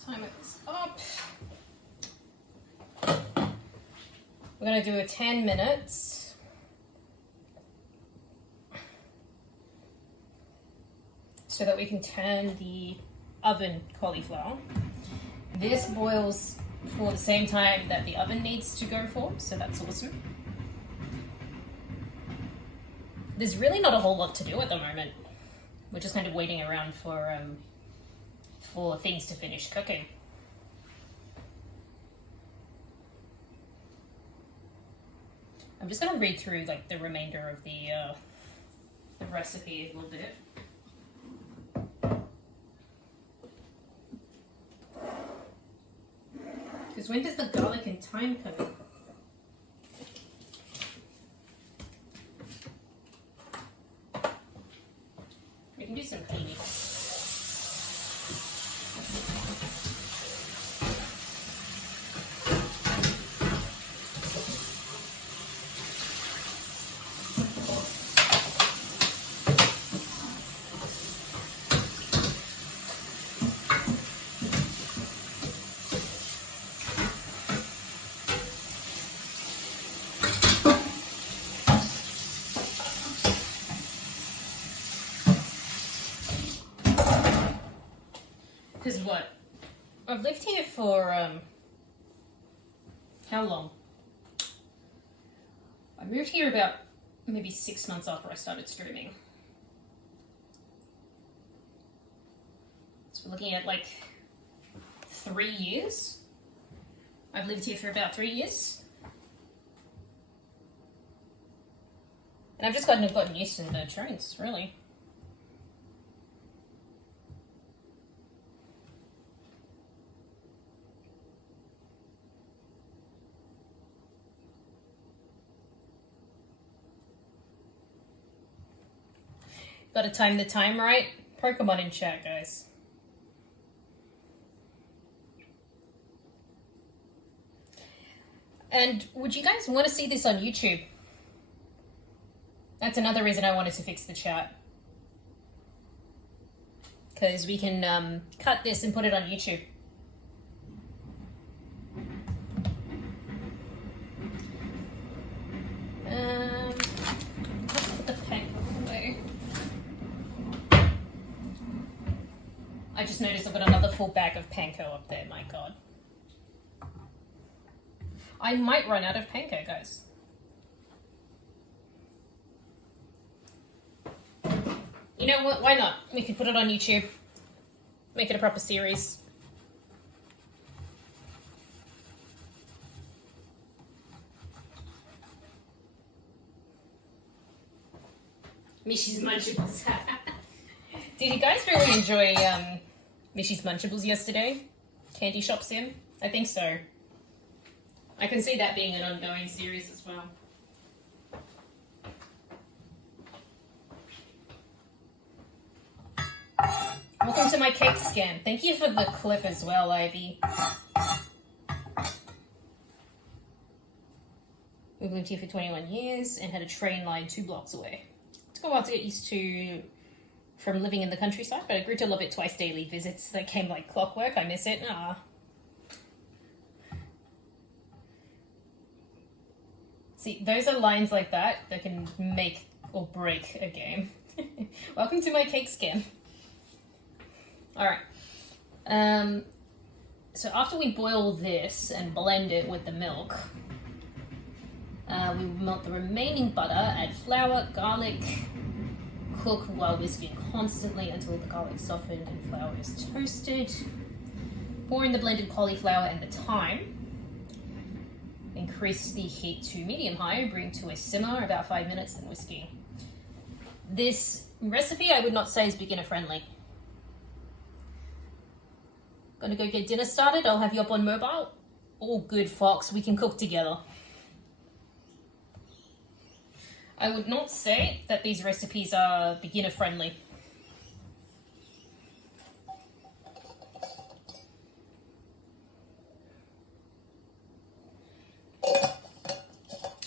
Timer is up. We're going to do a 10 minutes. So that we can turn the oven cauliflower. This boils for the same time that the oven needs to go for, so that's awesome. There's really not a whole lot to do at the moment. We're just kind of waiting around for things to finish cooking. I'm just going to read through like the remainder of the recipe a little bit. Because when does the garlic and thyme come in? We can do some cleaning. Because what? I've lived here for, how long? I moved here about maybe 6 months after I started streaming. So we're looking at like 3 years. I've lived here for about 3 years. And I've just gotten used to the trains, really. Gotta time the time right. Pokemon in chat, guys. And would you guys want to see this on YouTube? That's another reason I wanted to fix the chat. Because we can cut this and put it on YouTube. I just noticed I've got another full bag of panko up there, my god. I might run out of panko, guys. You know what? Why not? We could put it on YouTube. Make it a proper series. Mishy's Munchables. Did you guys really enjoy Mishy's Munchables yesterday? Candy Shop Sim? I think so. I can see that being an ongoing series as well. Welcome to my cake scam. Thank you for the clip as well, Ivy. We've lived here for 21 years and had a train line 2 blocks away. It took a while to get used to from living in the countryside, but I grew to love it twice daily visits that came like clockwork. I miss it. See, those are lines like that that can make or break a game. Welcome to my cake scam. Alright. So after we boil this and blend it with the milk, we melt the remaining butter, add flour, garlic, cook while whisking constantly until the garlic softened and flour is toasted. Pour in the blended cauliflower and the thyme. Increase the heat to medium-high, bring to a simmer about 5 minutes, then whisking. This recipe I would not say is beginner-friendly. Gonna go get dinner started. I'll have you up on mobile. All good, Fox. We can cook together. I would not say that these recipes are beginner-friendly.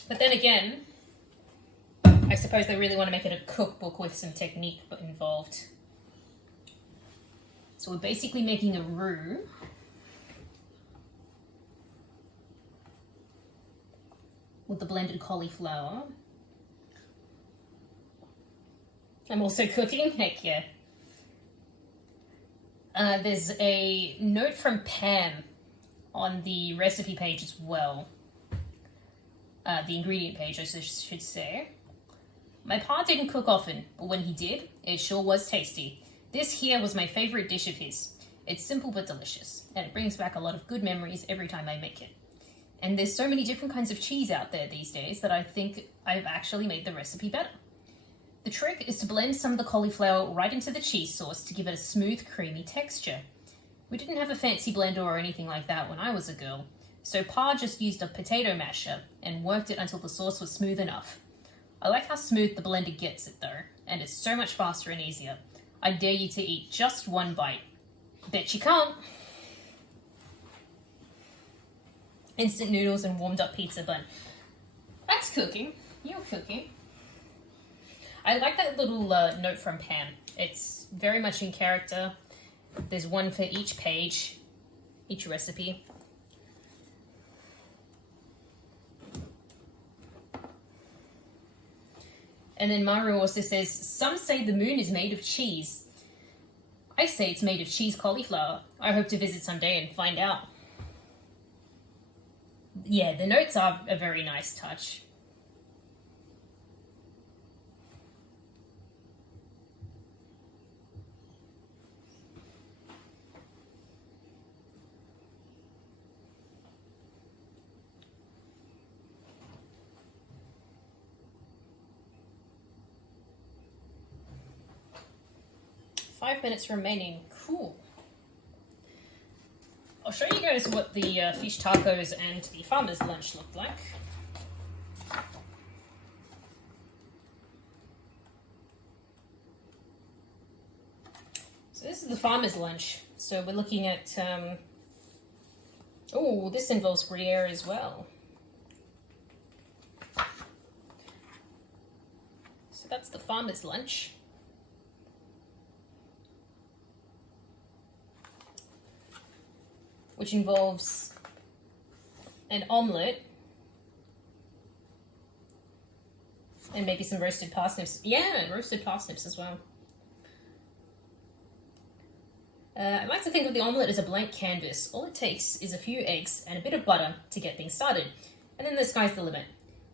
But then again, I suppose they really want to make it a cookbook with some technique involved. So we're basically making a roux. With the blended cauliflower. I'm also cooking, heck yeah. There's a note from Pam on the recipe page as well. The ingredient page, I should say. My pa didn't cook often, but when he did, it sure was tasty. This here was my favorite dish of his. It's simple but delicious, and it brings back a lot of good memories every time I make it. And there's so many different kinds of cheese out there these days that I think I've actually made the recipe better. The trick is to blend some of the cauliflower right into the cheese sauce to give it a smooth, creamy texture. We didn't have a fancy blender or anything like that when I was a girl, so Pa just used a potato masher and worked it until the sauce was smooth enough. I like how smooth the blender gets it though, and it's so much faster and easier. I dare you to eat just one bite. Bet you can't. Instant noodles and warmed up pizza bun. That's cooking. You're cooking. I like that little note from Pam. It's very much in character. There's one for each page, each recipe. And then Maru also says, some say the moon is made of cheese. I say it's made of cheese cauliflower. I hope to visit someday and find out. Yeah, the notes are a very nice touch. Five minutes remaining. Cool. I'll show you guys what the fish tacos and the farmer's lunch looked like. So this is the farmer's lunch. So we're looking at, oh, this involves Gruyere as well. So that's the farmer's lunch. Which involves an omelette and maybe some roasted parsnips. Yeah, roasted parsnips as well. I like to think of the omelette as a blank canvas. All it takes is a few eggs and a bit of butter to get things started, and then the sky's the limit.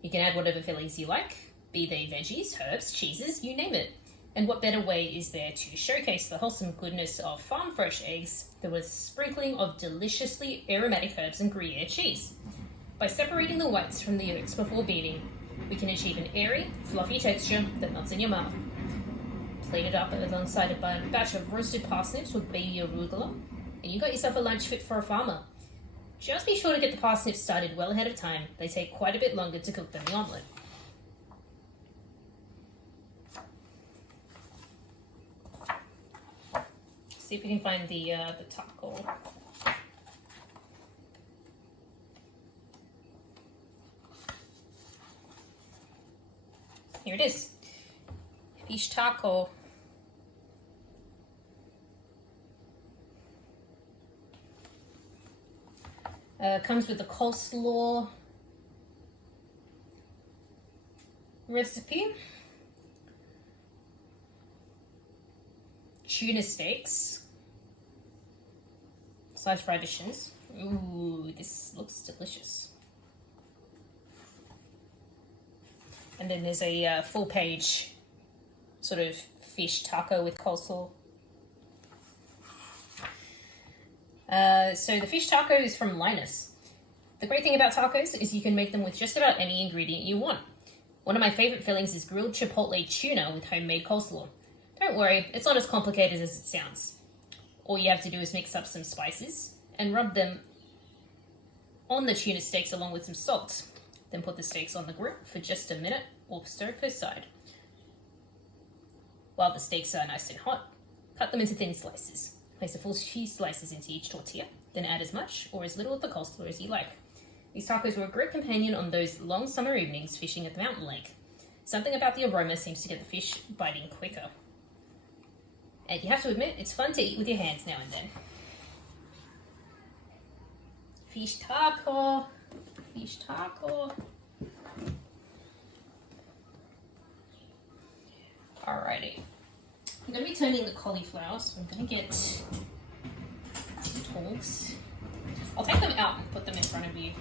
You can add whatever fillings you like, be they veggies, herbs, cheeses, you name it. And what better way is there to showcase the wholesome goodness of farm-fresh eggs than with a sprinkling of deliciously aromatic herbs and Gruyere cheese? By separating the whites from the yolks before beating, we can achieve an airy, fluffy texture that melts in your mouth. Plate it up alongside a batch of roasted parsnips with baby arugula, and you got yourself a lunch fit for a farmer. Just be sure to get the parsnips started well ahead of time. They take quite a bit longer to cook than the omelette. See if we can find the taco. Here it is. Fish taco. Comes with a coleslaw recipe. Tuna steaks. Sliced fried dishes. Ooh, this looks delicious. And then there's a full page sort of fish taco with coleslaw. So the fish taco is from Linus. The great thing about tacos is you can make them with just about any ingredient you want. One of my favorite fillings is grilled chipotle tuna with homemade coleslaw. Don't worry, it's not as complicated as it sounds. All you have to do is mix up some spices and rub them on the tuna steaks along with some salt. Then put the steaks on the grill for just a minute or so per side. While the steaks are nice and hot, cut them into thin slices. Place a full few slices into each tortilla, then add as much or as little of the coleslaw as you like. These tacos were a great companion on those long summer evenings fishing at the mountain lake. Something about the aroma seems to get the fish biting quicker. And you have to admit, it's fun to eat with your hands now and then. Fish taco. Fish taco. Alrighty. I'm going to be turning the cauliflower, so I'm going to get some tools. I'll take them out and put them in front of you.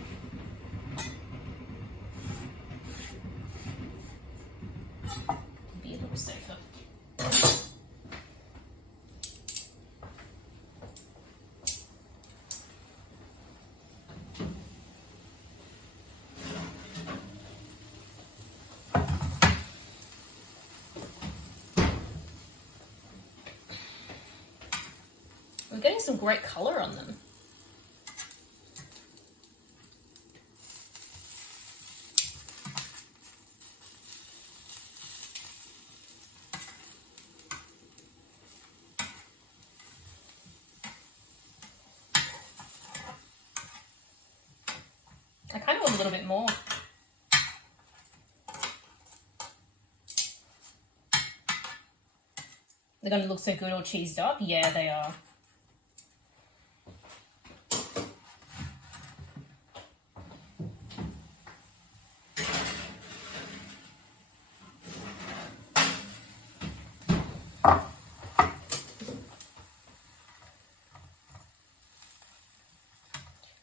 Be a little safer. We're getting some great colour on them. I kind of want a little bit more. They're going to look so good all cheesed up. Yeah, they are.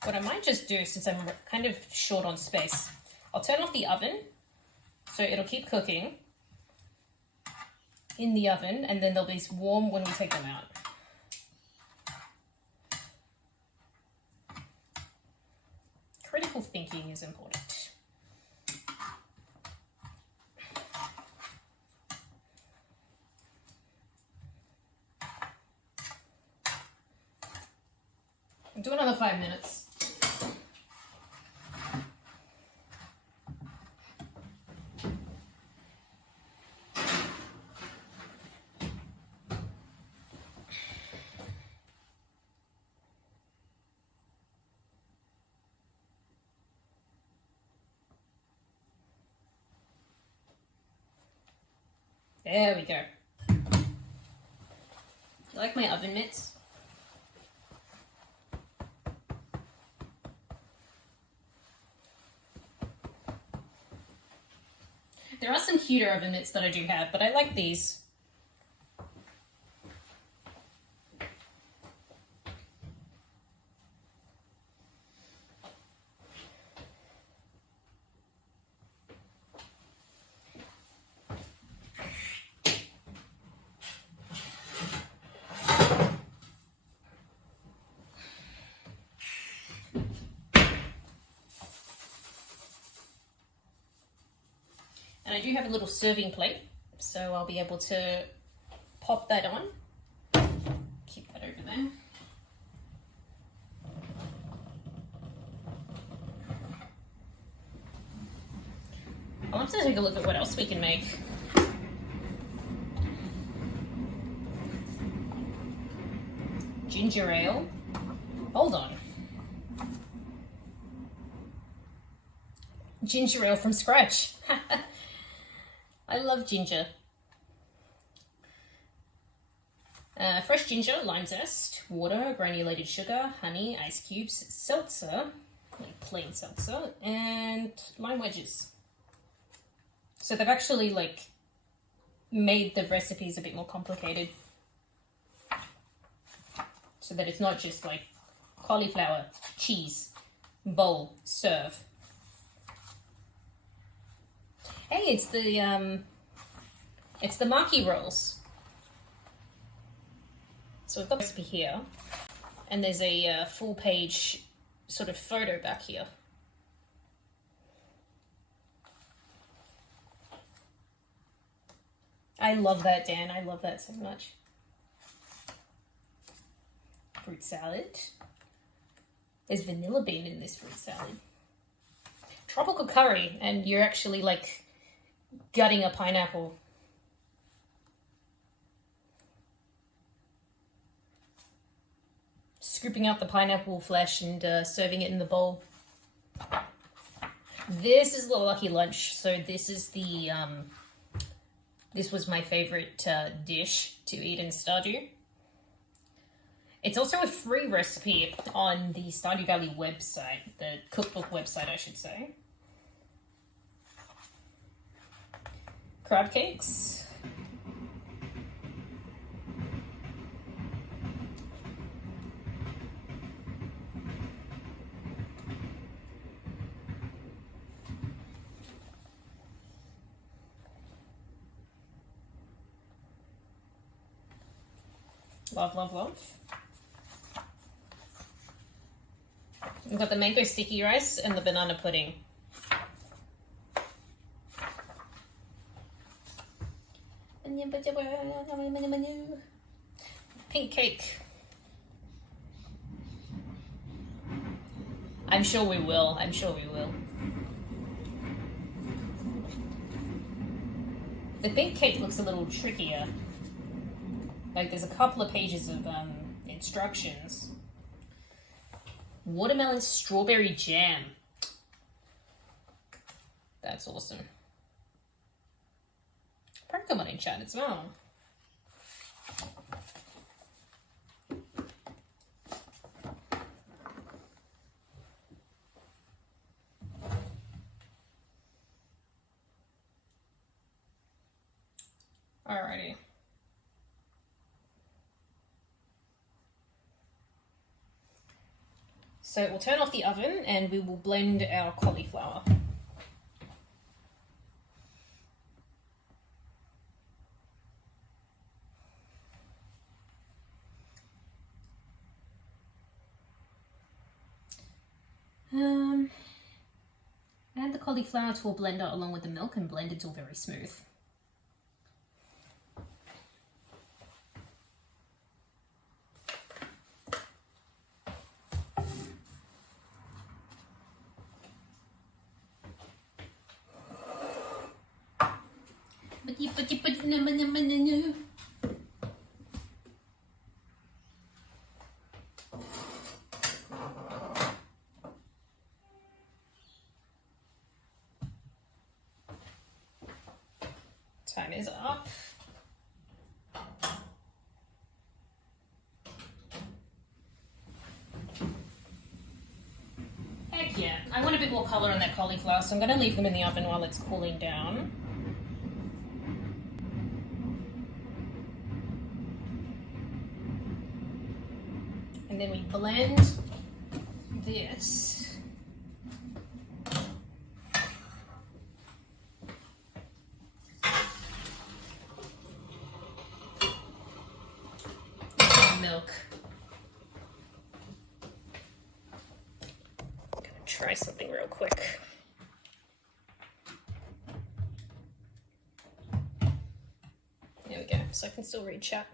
What I might just do, since I'm kind of short on space, I'll turn off the oven so it'll keep cooking in the oven, and then they'll be warm when we take them out. Critical thinking is important. Do another 5 minutes. There we go. You like my oven mitts? There are some cuter oven mitts that I do have, but I like these. And I do have a little serving plate, so I'll be able to pop that on. Keep that over there. I'll have to take a look at what else we can make. Ginger ale. Hold on. Ginger ale from scratch. I love ginger. Fresh ginger, lime zest, water, granulated sugar, honey, ice cubes, seltzer, like plain seltzer, and lime wedges. So they've actually like made the recipes a bit more complicated, so that it's not just like cauliflower, cheese, bowl, serve. Hey, it's the maki rolls. So we've got the recipe here, and there's a full page sort of photo back here. I love that, Dan. I love that so much. Fruit salad. There's vanilla bean in this fruit salad. Tropical curry, and you're actually like gutting a pineapple. Scooping out the pineapple flesh and serving it in the bowl. This is the lucky lunch. So this is the this was my favorite dish to eat in Stardew. It's also a free recipe on the Stardew Valley website, the cookbook website, I should say. Crab cakes. Love, love, love. We've got the mango sticky rice and the banana pudding. Pink cake. I'm sure we will. I'm sure we will. The pink cake looks a little trickier. Like, there's a couple of pages of instructions. Watermelon strawberry jam. That's awesome. Probably come on in chat as well. Alrighty. So we'll turn off the oven and we will blend our cauliflower. Add the cauliflower to a blender along with the milk and blend until very smooth. Time is up. Heck yeah. I want a bit more color on that cauliflower, so I'm going to leave them in the oven while it's cooling down. And then we blend this. Milk. I'm gonna try something real quick. so I can still read chat.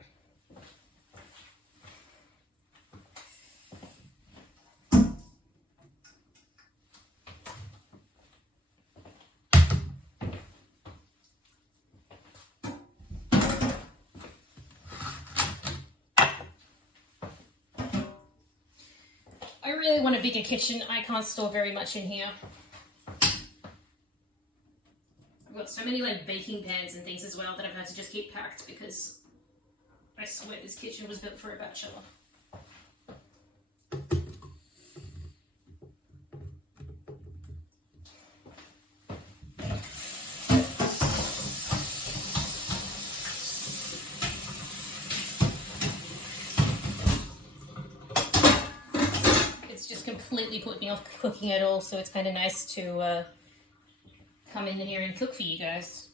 I really want a bigger kitchen. I can't store very much in here. I've got so many like baking pans and things as well that I've had to just keep packed because I swear this kitchen was built for a bachelor. Completely put me off cooking at all, so it's kind of nice to come in here and cook for you guys.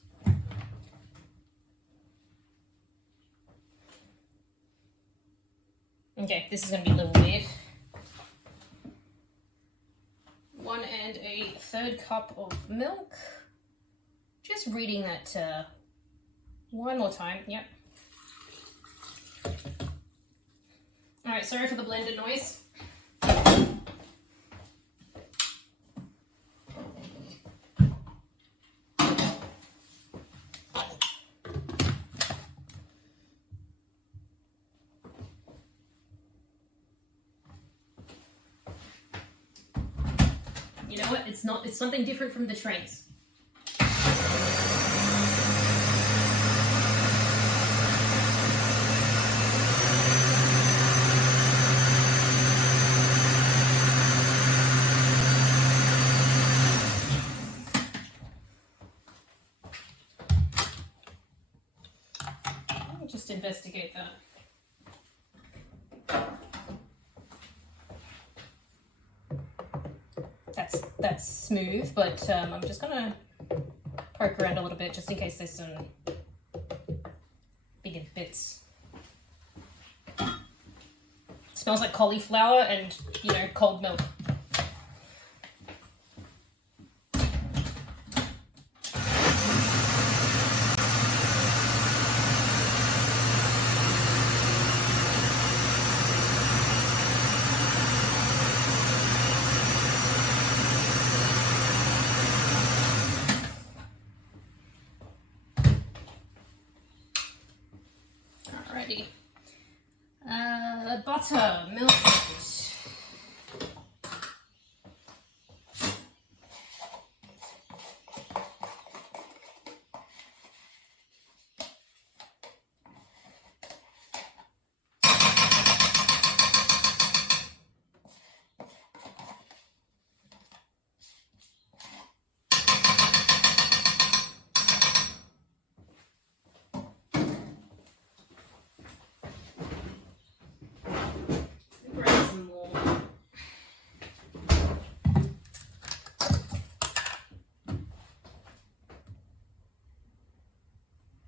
Okay, this is going to be a little weird. 1 1/3 cup of milk. Just reading that one more time. Yep. Alright, sorry for the blender noise. You know what? It's something different from the trains. Let me just investigate that. That's smooth, but I'm just gonna poke around a little bit just in case there's some bigger bits. Smells like cauliflower and, you know, cold milk. Alrighty. Butter, milk.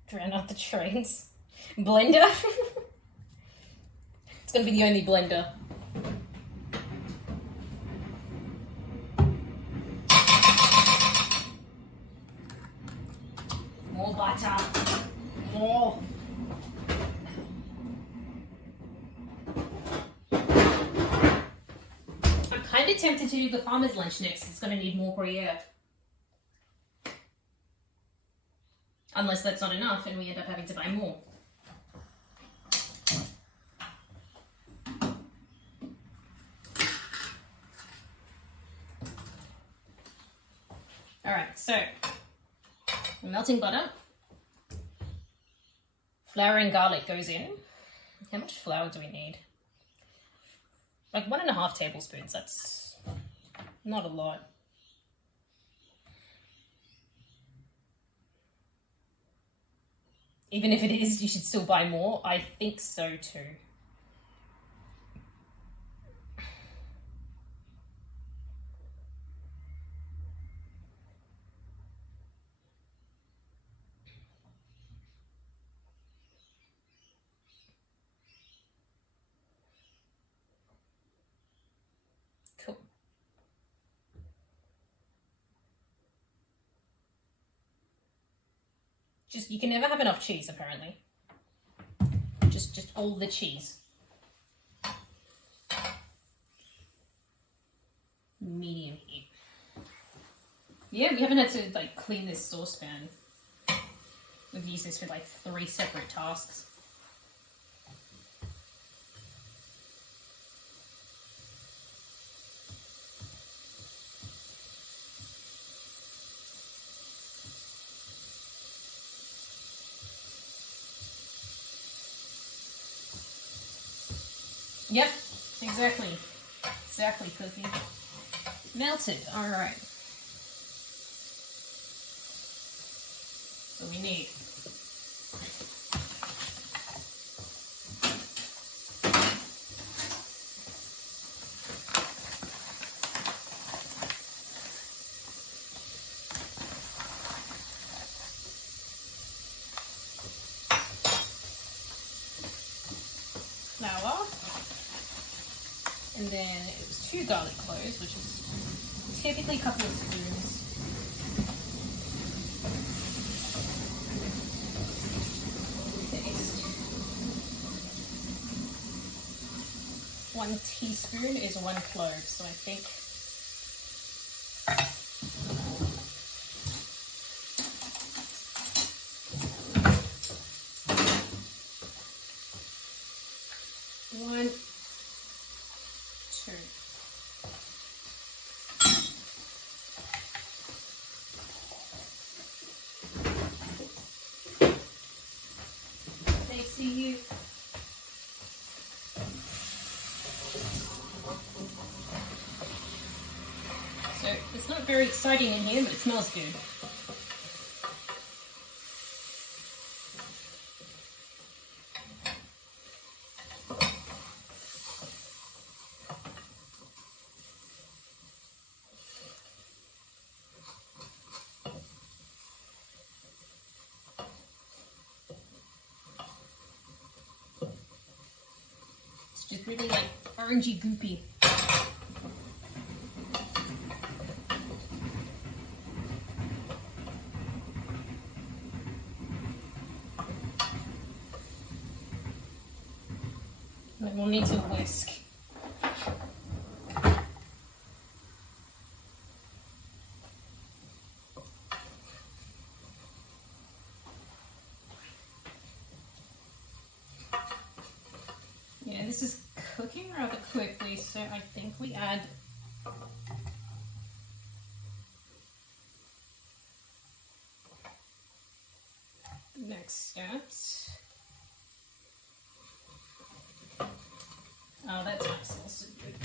Drown out the trains. Blender? It's gonna be the only blender. More butter. More. I'm kind of tempted to do the farmer's lunch next. It's gonna need more Gruyere. Unless that's not enough and we end up having to buy more. Alright, so melting butter. Flour and garlic goes in. How much flour do we need? Like 1.5 tablespoons. That's not a lot. Even if it is, you should still buy more. I think so too. Cool. Just, you can never have enough cheese, apparently. Just all the cheese. Medium heat. Yeah, we haven't had to like clean this saucepan. We've used this for like 3 separate tasks. Yep, exactly, Cookie. Melted, alright. So we need flour, and then it was 2 garlic cloves, which is typically a couple of spoons. Paste. 1 teaspoon is 1 clove, so I think one, 2. Thanks to you. So it's not very exciting in here, but it smells good. Just really like orangey goopy. And then we'll need to whisk. Yeah, this is cooking rather quickly, so I think we add the next steps. Oh, that tastes also good.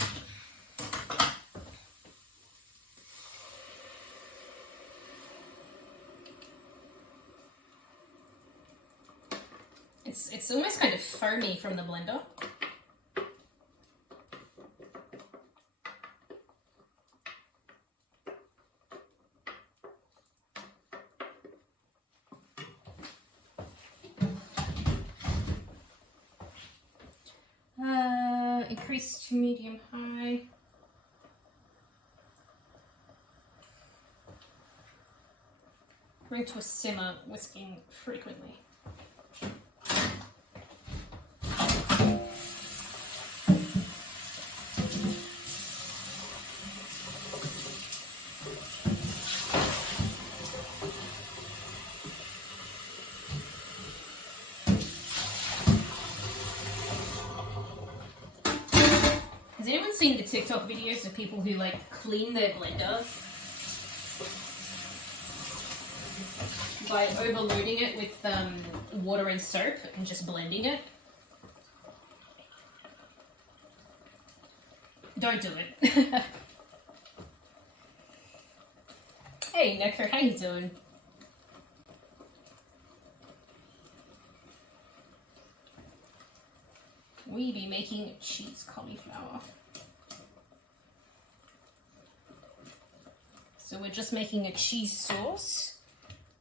It's almost kind of foamy from the blender. Increase to medium high. Bring to a simmer, whisking frequently. Has anyone seen the TikTok videos of people who like clean their blender by overloading it with water and soap and just blending it? Don't do it. Hey Necker, how you doing? We be making cheese cauliflower. So we're just making a cheese sauce.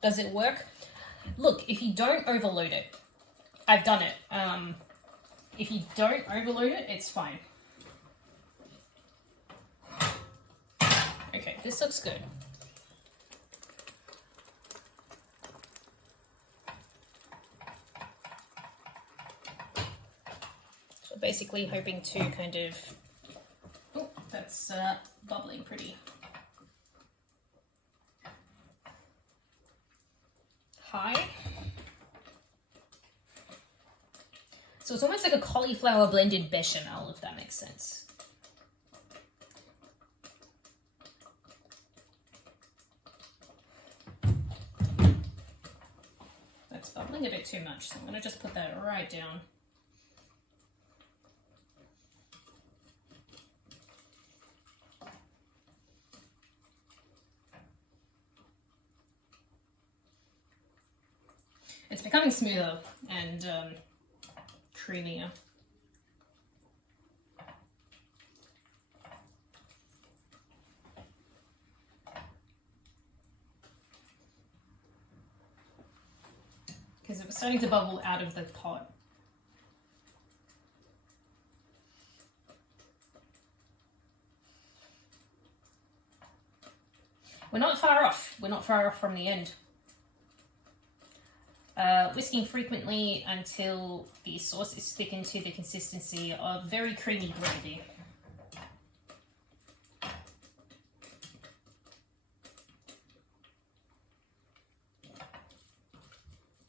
Does it work? Look, if you don't overload it, I've done it. If you don't overload it, it's fine. Okay, this looks good. basically hoping to kind of... Oh, that's bubbling pretty high. So it's almost like a cauliflower blended bechamel, if that makes sense. That's bubbling a bit too much, so I'm going to just put that right down. It's becoming smoother and creamier. Because it was starting to bubble out of the pot. We're not far off. We're not far off from the end. Whisking frequently until the sauce is thickened to the consistency of very creamy gravy.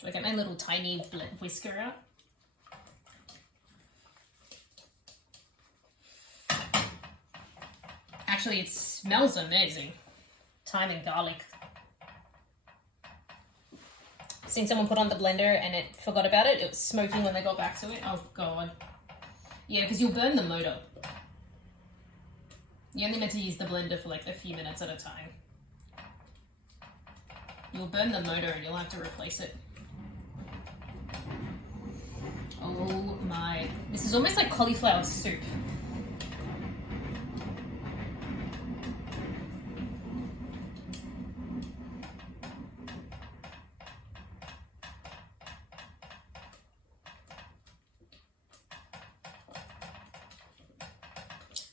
Do I get my little tiny whisker out? Actually, it smells amazing. Thyme and garlic. Seen someone put on the blender and it forgot about it. It was smoking when they got back to it. Oh god. Yeah, because you'll burn the motor. You're only meant to use the blender for like a few minutes at a time. You'll burn the motor and you'll have to replace it. Oh my. This is almost like cauliflower soup.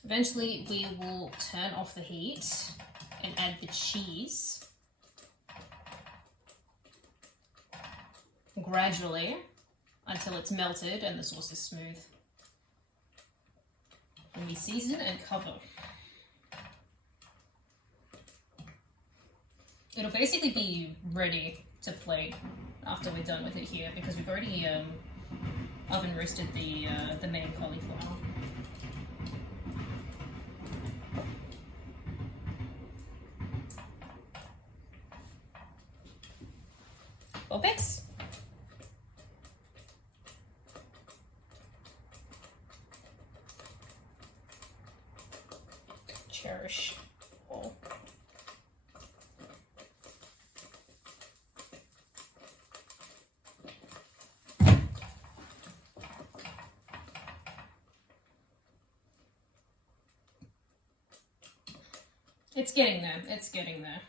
Eventually, we will turn off the heat and add the cheese gradually until it's melted and the sauce is smooth. And we season and cover. It'll basically be ready to plate after we're done with it here because we've already oven roasted the main cauliflower. Bobix. Cherish all. It's getting there. It's getting there.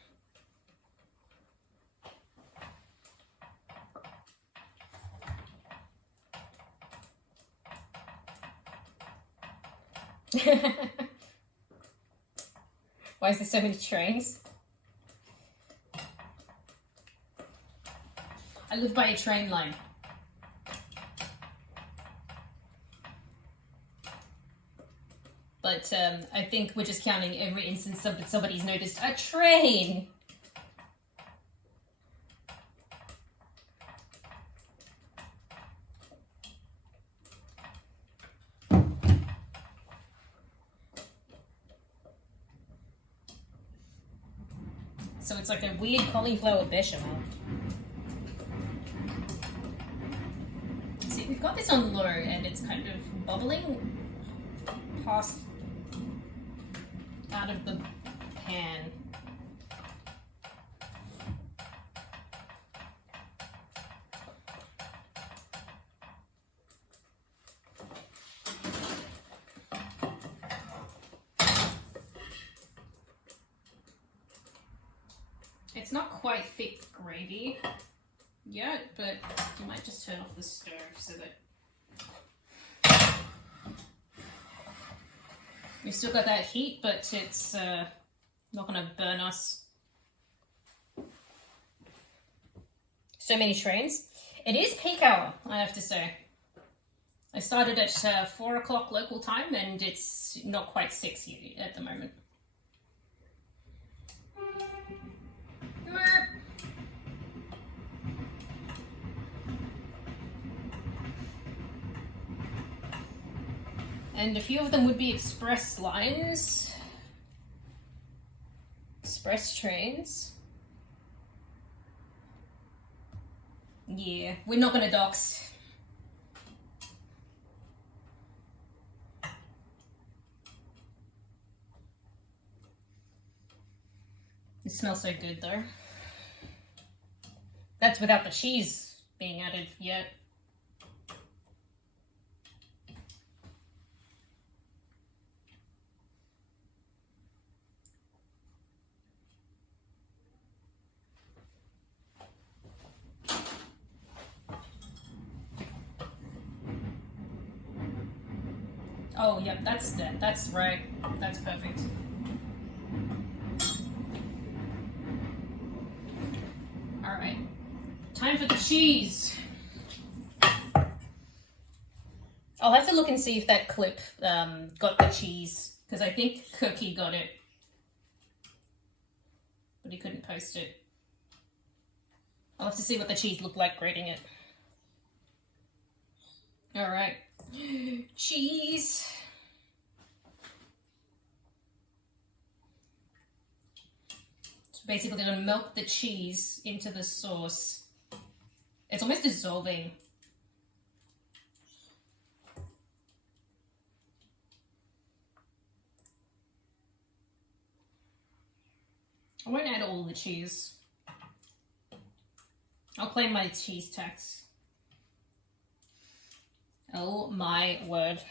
Why is there so many trains? I live by a train line. But I think we're just counting every instance of that somebody's noticed a train. So it's like a weird cauliflower bechamel. See, we've got this on low and it's kind of bubbling past out of the pan. It's not quite thick gravy yet, but you might just turn off the stove so that we've still got that heat, but it's not going to burn us. So many trains. It is peak hour, I have to say. I started at 4 o'clock local time, and it's not quite 6 yet at the moment. And a few of them would be express lines, express trains. Yeah, we're not gonna dox. It smells so good though. That's without the cheese being added yet. Oh, yep, that's right. That's perfect. All right, time for the cheese. I'll have to look and see if that clip got the cheese, because I think Cookie got it, but he couldn't post it. I'll have to see what the cheese looked like grating it. All right, cheese. So basically, I'm gonna milk the cheese into the sauce. It's almost dissolving. I won't add all the cheese. I'll claim my cheese tax. Oh my word.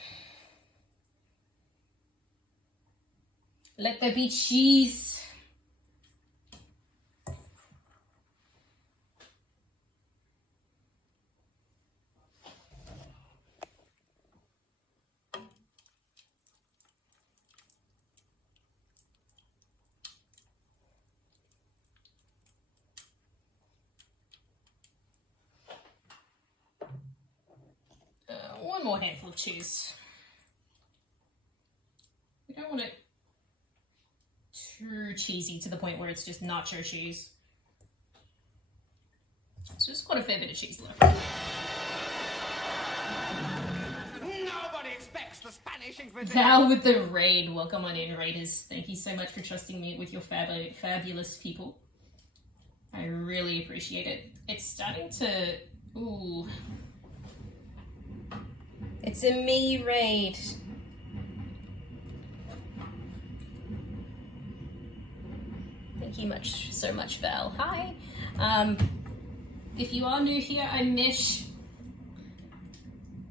Let there be cheese. One more handful of cheese. We don't want it too cheesy to the point where it's just nacho cheese. It's just got a fair bit of cheese left. Nobody expects the Spanish Inquisition. Val with the raid. Welcome on in, raiders. Thank you so much for trusting me with your fabulous people. I really appreciate it. It's starting to... Ooh. It's a me raid. Thank you so much, Val. Hi. If you are new here, I'm Mish.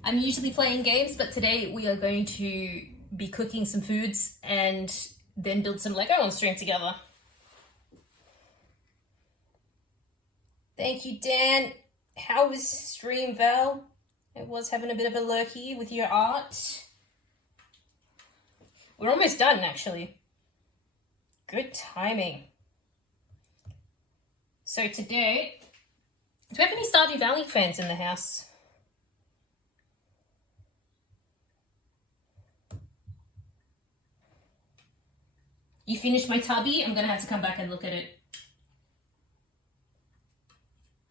I'm usually playing games, but today we are going to be cooking some foods and then build some Lego on stream together. Thank you, Dan. How was stream, Val? It was having a bit of a lurky with your art. We're almost done, actually. Good timing. So today, do we have any Stardew Valley fans in the house? You finished my tubby? I'm going to have to come back and look at it.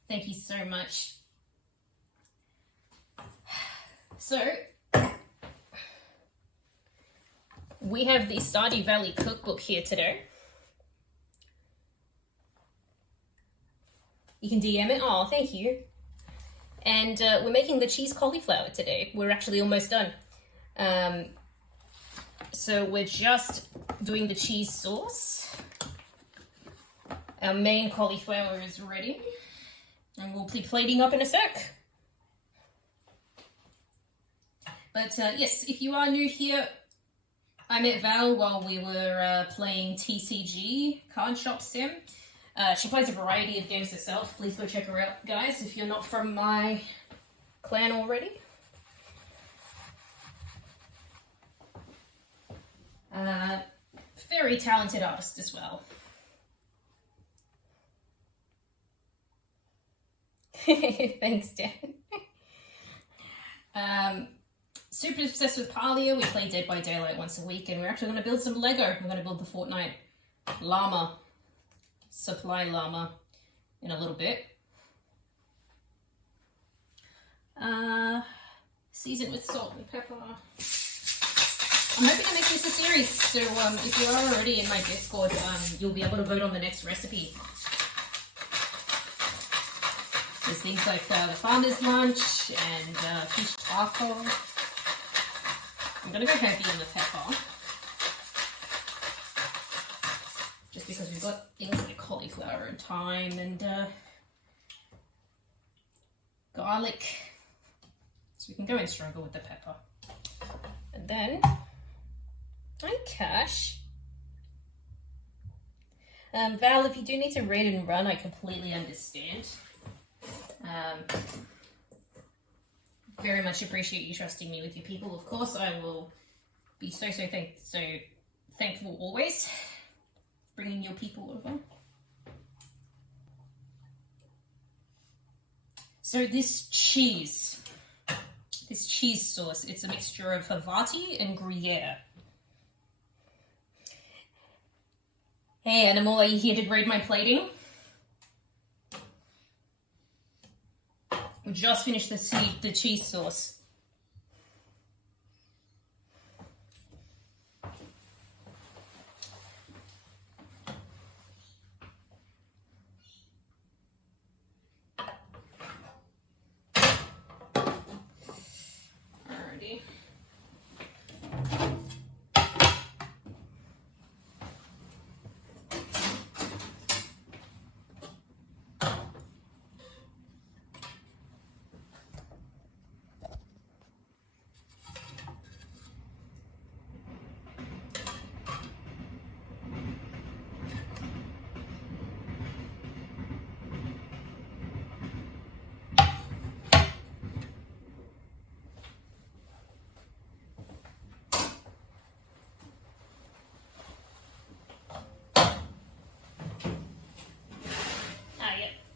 Thank you so much. So, we have the Stardew Valley cookbook here today. You can DM it. Oh, thank you. And we're making the cheese cauliflower today. We're actually almost done. So we're just doing the cheese sauce. Our main cauliflower is ready. And we'll be plating up in a sec. But yes, if you are new here, I met Val while we were playing TCG, Card Shop Sim. She plays a variety of games herself. Please go check her out, guys, if you're not from my clan already. Very talented artist as well. Thanks, Dan. super obsessed with Palia. We play Dead by Daylight once a week, and we're actually going to build some Lego. We're going to build the Fortnite llama, supply llama, in a little bit. Season with salt and pepper. I'm hoping to make this a series, so if you are already in my Discord, you'll be able to vote on the next recipe. There's things like the farmer's lunch and fish taco. I'm gonna go heavy on the pepper, just because we've got things like cauliflower and thyme and garlic, so we can go in stronger with the pepper. And then, hi Cash. Val, if you do need to read and run, I completely understand. Very much appreciate you trusting me with your people. Of course, I will be so thankful always. Bringing your people over. So this cheese sauce, it's a mixture of Havarti and Gruyere. Hey Animal, are you here to read my plating? We just finished the cheese sauce. Alrighty.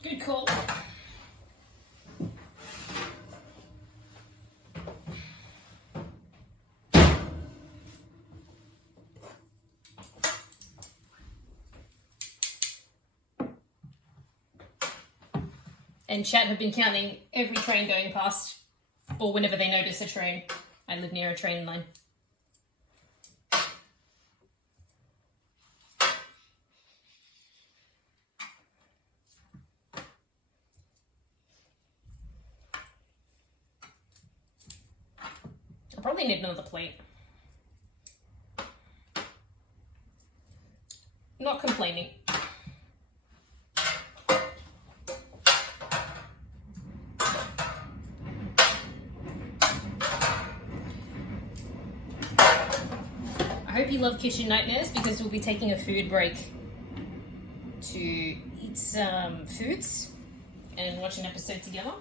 Good call. And chat have been counting every train going past, or whenever they notice a train. I live near a train line. I probably need another plate. Not complaining. I hope you love Kitchen Nightmares, because we'll be taking a food break to eat some foods and watch an episode together.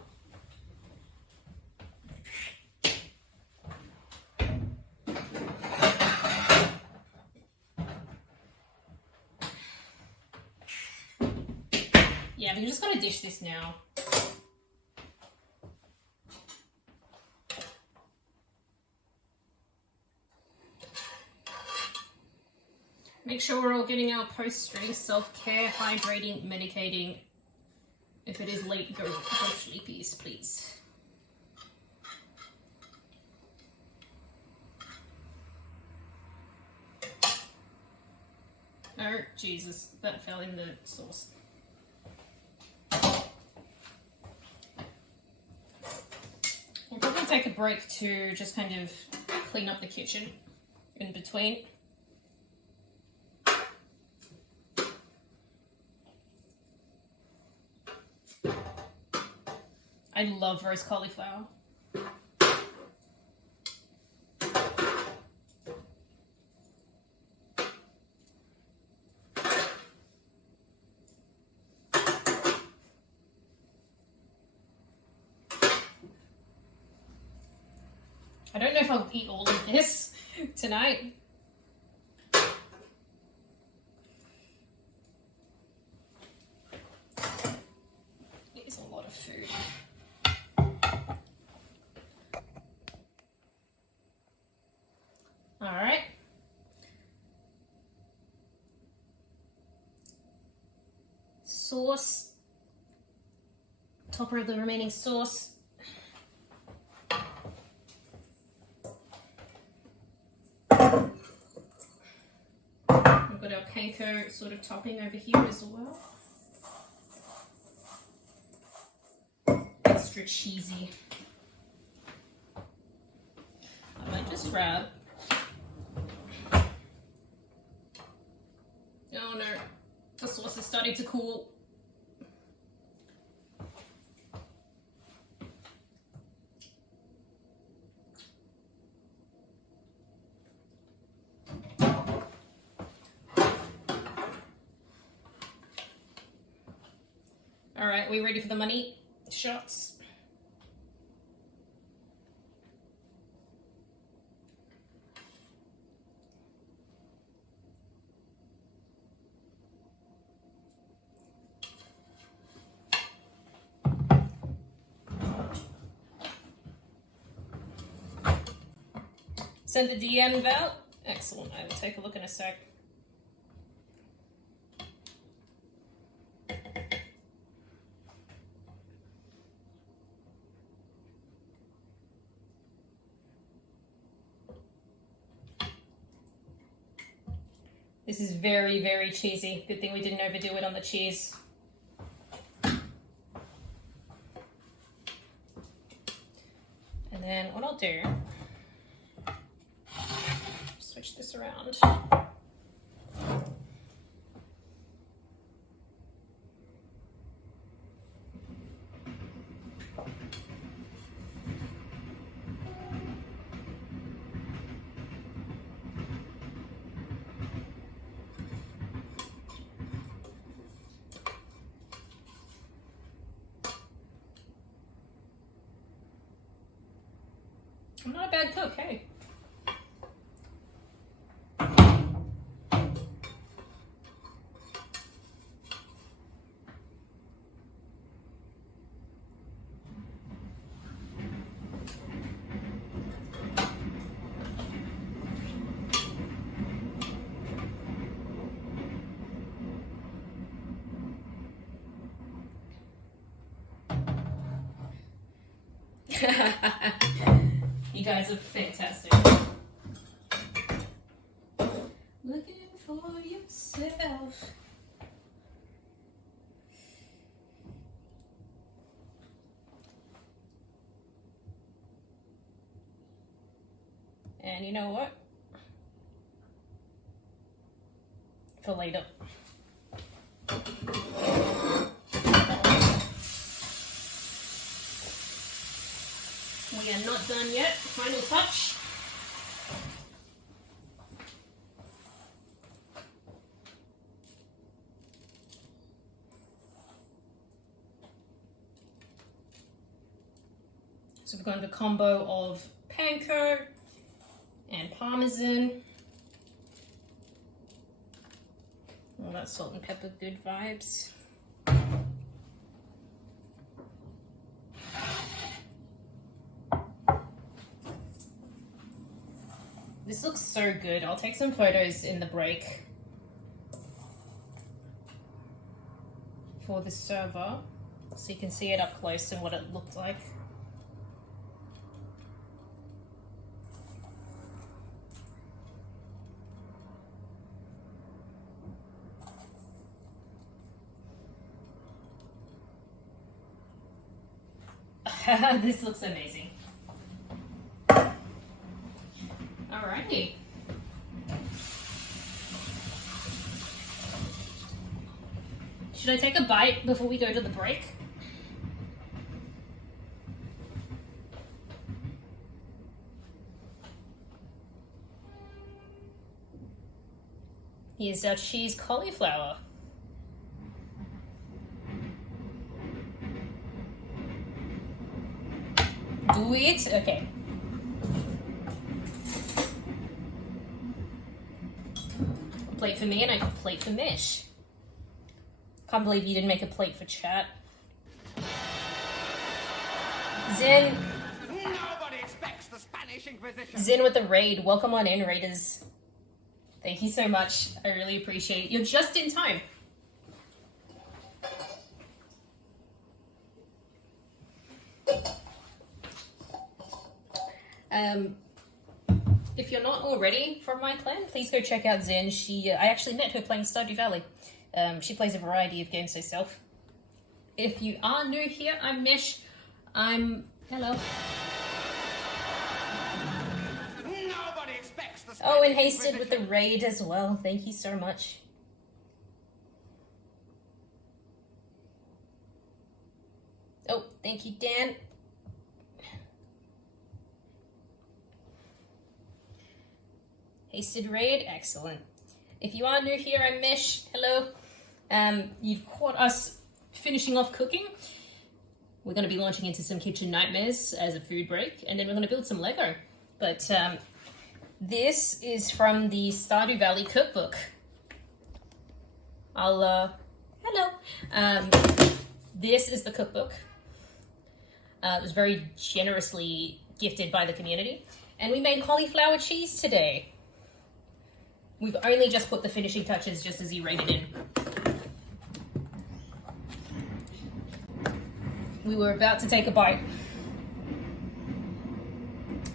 Yeah, we're just gonna dish this now. Make sure we're all getting our post-stream self-care, hydrating, medicating. If it is late, go sleepies, please. Oh, Jesus, that fell in the sauce. We'll probably take a break to just kind of clean up the kitchen in between. I love roast cauliflower. I don't know if I'll eat all of this tonight. It's a lot of food. Alright. Sauce. Topper of the remaining sauce. We've got our panko sort of topping over here as well. Extra cheesy. I might just grab. Oh no, the sauce is starting to cool. All right, we ready for the money shots? Send the DM, Val. Excellent. I will take a look in a sec. This is very, very cheesy. Good thing we didn't overdo it on the cheese. And then what I'll do, switch this around. I'm not a bad cook, hey. You guys are fantastic. Looking for yourself. And you know what? For later. We are not done yet. Final touch. So we've got the combo of panko and parmesan. All that salt and pepper good vibes. This looks so good. I'll take some photos in the break for the server so you can see it up close and what it looked like. This looks amazing. Alrighty. Should I take a bite before we go to the break? Here's our cheese cauliflower. Do it? Okay. A plate for me and a plate for Mish. Can't believe you didn't make a plate for chat. Zen. Nobody expects the Spanish Spanish Inquisition. Zen with the raid. Welcome on in, raiders. Thank you so much. I really appreciate it. You're just in time. If you're not already from my clan, please go check out Zen. I actually met her playing Stardew Valley. She plays a variety of games herself. If you are new here, I'm Mish. Hello. Nobody expects the Spanish Oh, and Hasted with the Inquisition. raid as well. Thank you so much. Oh, thank you, Dan. Hasted raid, excellent. If you are new here, I'm Mish. Hello. You've caught us finishing off cooking. We're going to be launching into some kitchen nightmares as a food break, and then we're going to build some Lego. But this is from the Stardew Valley Cookbook. Hello. This is the cookbook. It was very generously gifted by the community. And we made cauliflower cheese today. We've only just put the finishing touches just as he raided in. We were about to take a bite.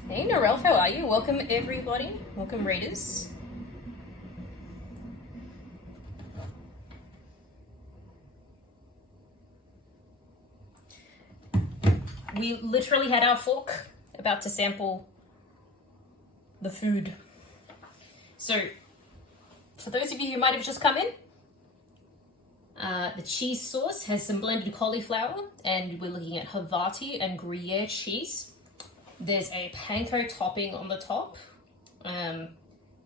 Hey Narelle, how are you? Welcome everybody. Welcome raiders. We literally had our fork about to sample the food. So, for those of you who might have just come in, the cheese sauce has some blended cauliflower, and we're looking at Havarti and Gruyere cheese. There's a panko topping on the top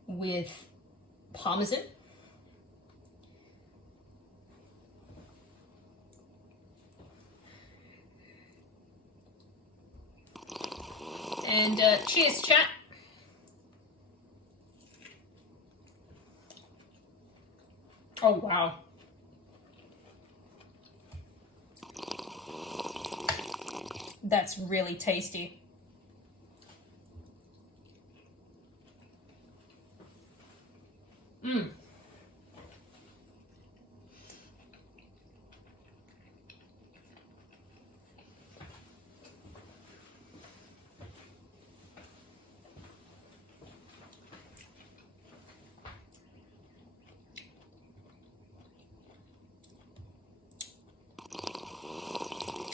with parmesan. And cheers, chat. Oh, wow. That's really tasty. Mmm.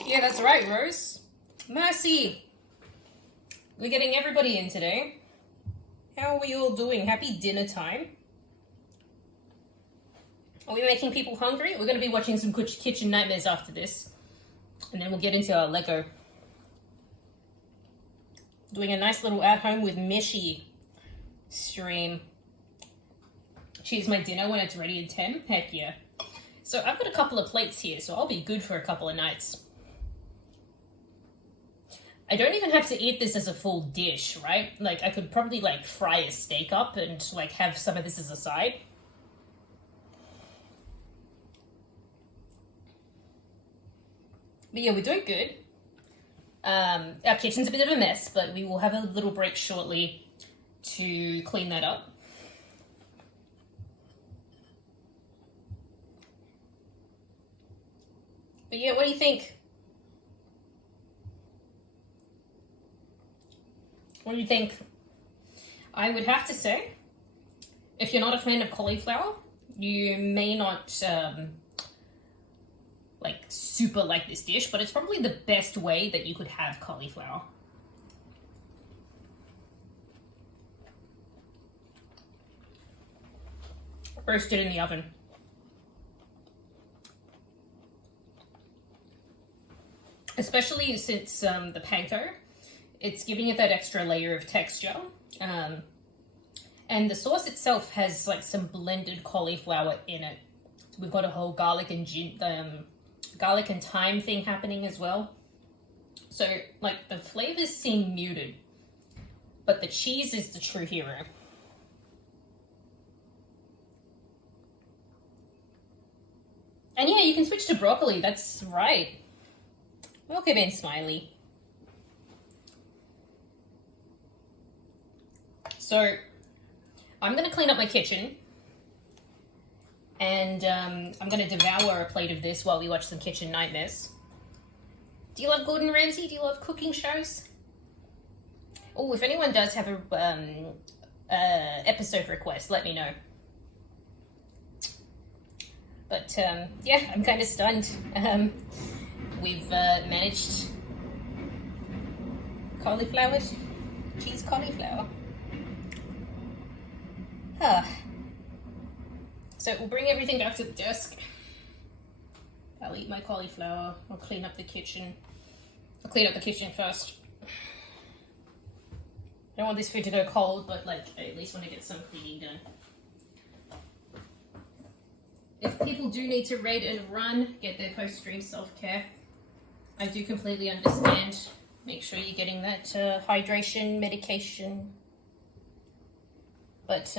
Yeah, that's right, Rose. Mercy! We're getting everybody in today. How are we all doing? Happy dinner time. Are we making people hungry? We're going to be watching some kitchen nightmares after this. And then we'll get into our Lego. Doing a nice little at-home with Mishy stream. Choose my dinner when it's ready in 10? Heck yeah. So I've got a couple of plates here, so I'll be good for a couple of nights. I don't even have to eat this as a full dish, right? Like, I could probably, like, fry a steak up and, like, have some of this as a side. But yeah, we're doing good. Our kitchen's a bit of a mess, but we will have a little break shortly to clean that up. But yeah, what do you think? What do you think? I would have to say, if you're not a fan of cauliflower, you may not like super like this dish, but it's probably the best way that you could have cauliflower. Roasted in the oven. Especially since the panko, it's giving it that extra layer of texture. And the sauce itself has like some blended cauliflower in it. So we've got a whole garlic and thyme thing happening as well. So like the flavors seem muted, but the cheese is the true hero. And yeah, you can switch to broccoli, that's right. Welcome in, Smiley. So, I'm going to clean up my kitchen. And I'm going to devour a plate of this while we watch some kitchen nightmares. Do you love Gordon Ramsay? Do you love cooking shows? Oh, if anyone does have a episode request, let me know. But yeah, I'm kind of stunned. We've managed cauliflower, cheese cauliflower. So we'll bring everything back to the desk. I'll eat my cauliflower. I'll clean up the kitchen. I'll clean up the kitchen first. I don't want this food to go cold, but like I at least want to get some cleaning done. If people do need to raid and run, get their post-stream self-care. I do completely understand. Make sure you're getting that hydration medication. But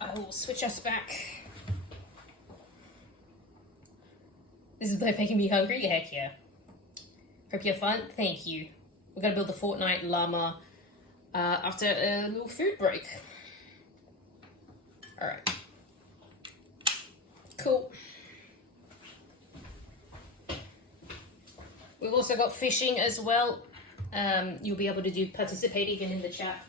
I will switch us back. This is like making me hungry? Heck yeah. Hope you have fun. Thank you. We're gonna build the Fortnite llama after a little food break. Alright. Cool. We've also got fishing as well. You'll be able to participate even in the chat.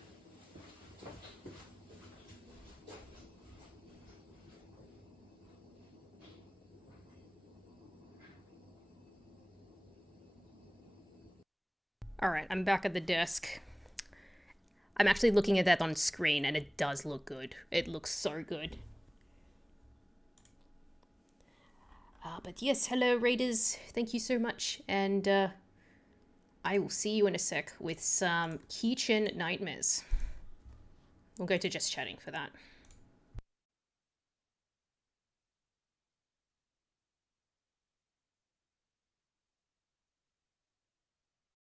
Alright, I'm back at the desk. I'm actually looking at that on screen and it does look good. It looks so good. But yes, hello Raiders. Thank you so much. And I will see you in a sec with some kitchen nightmares. We'll go to just chatting for that.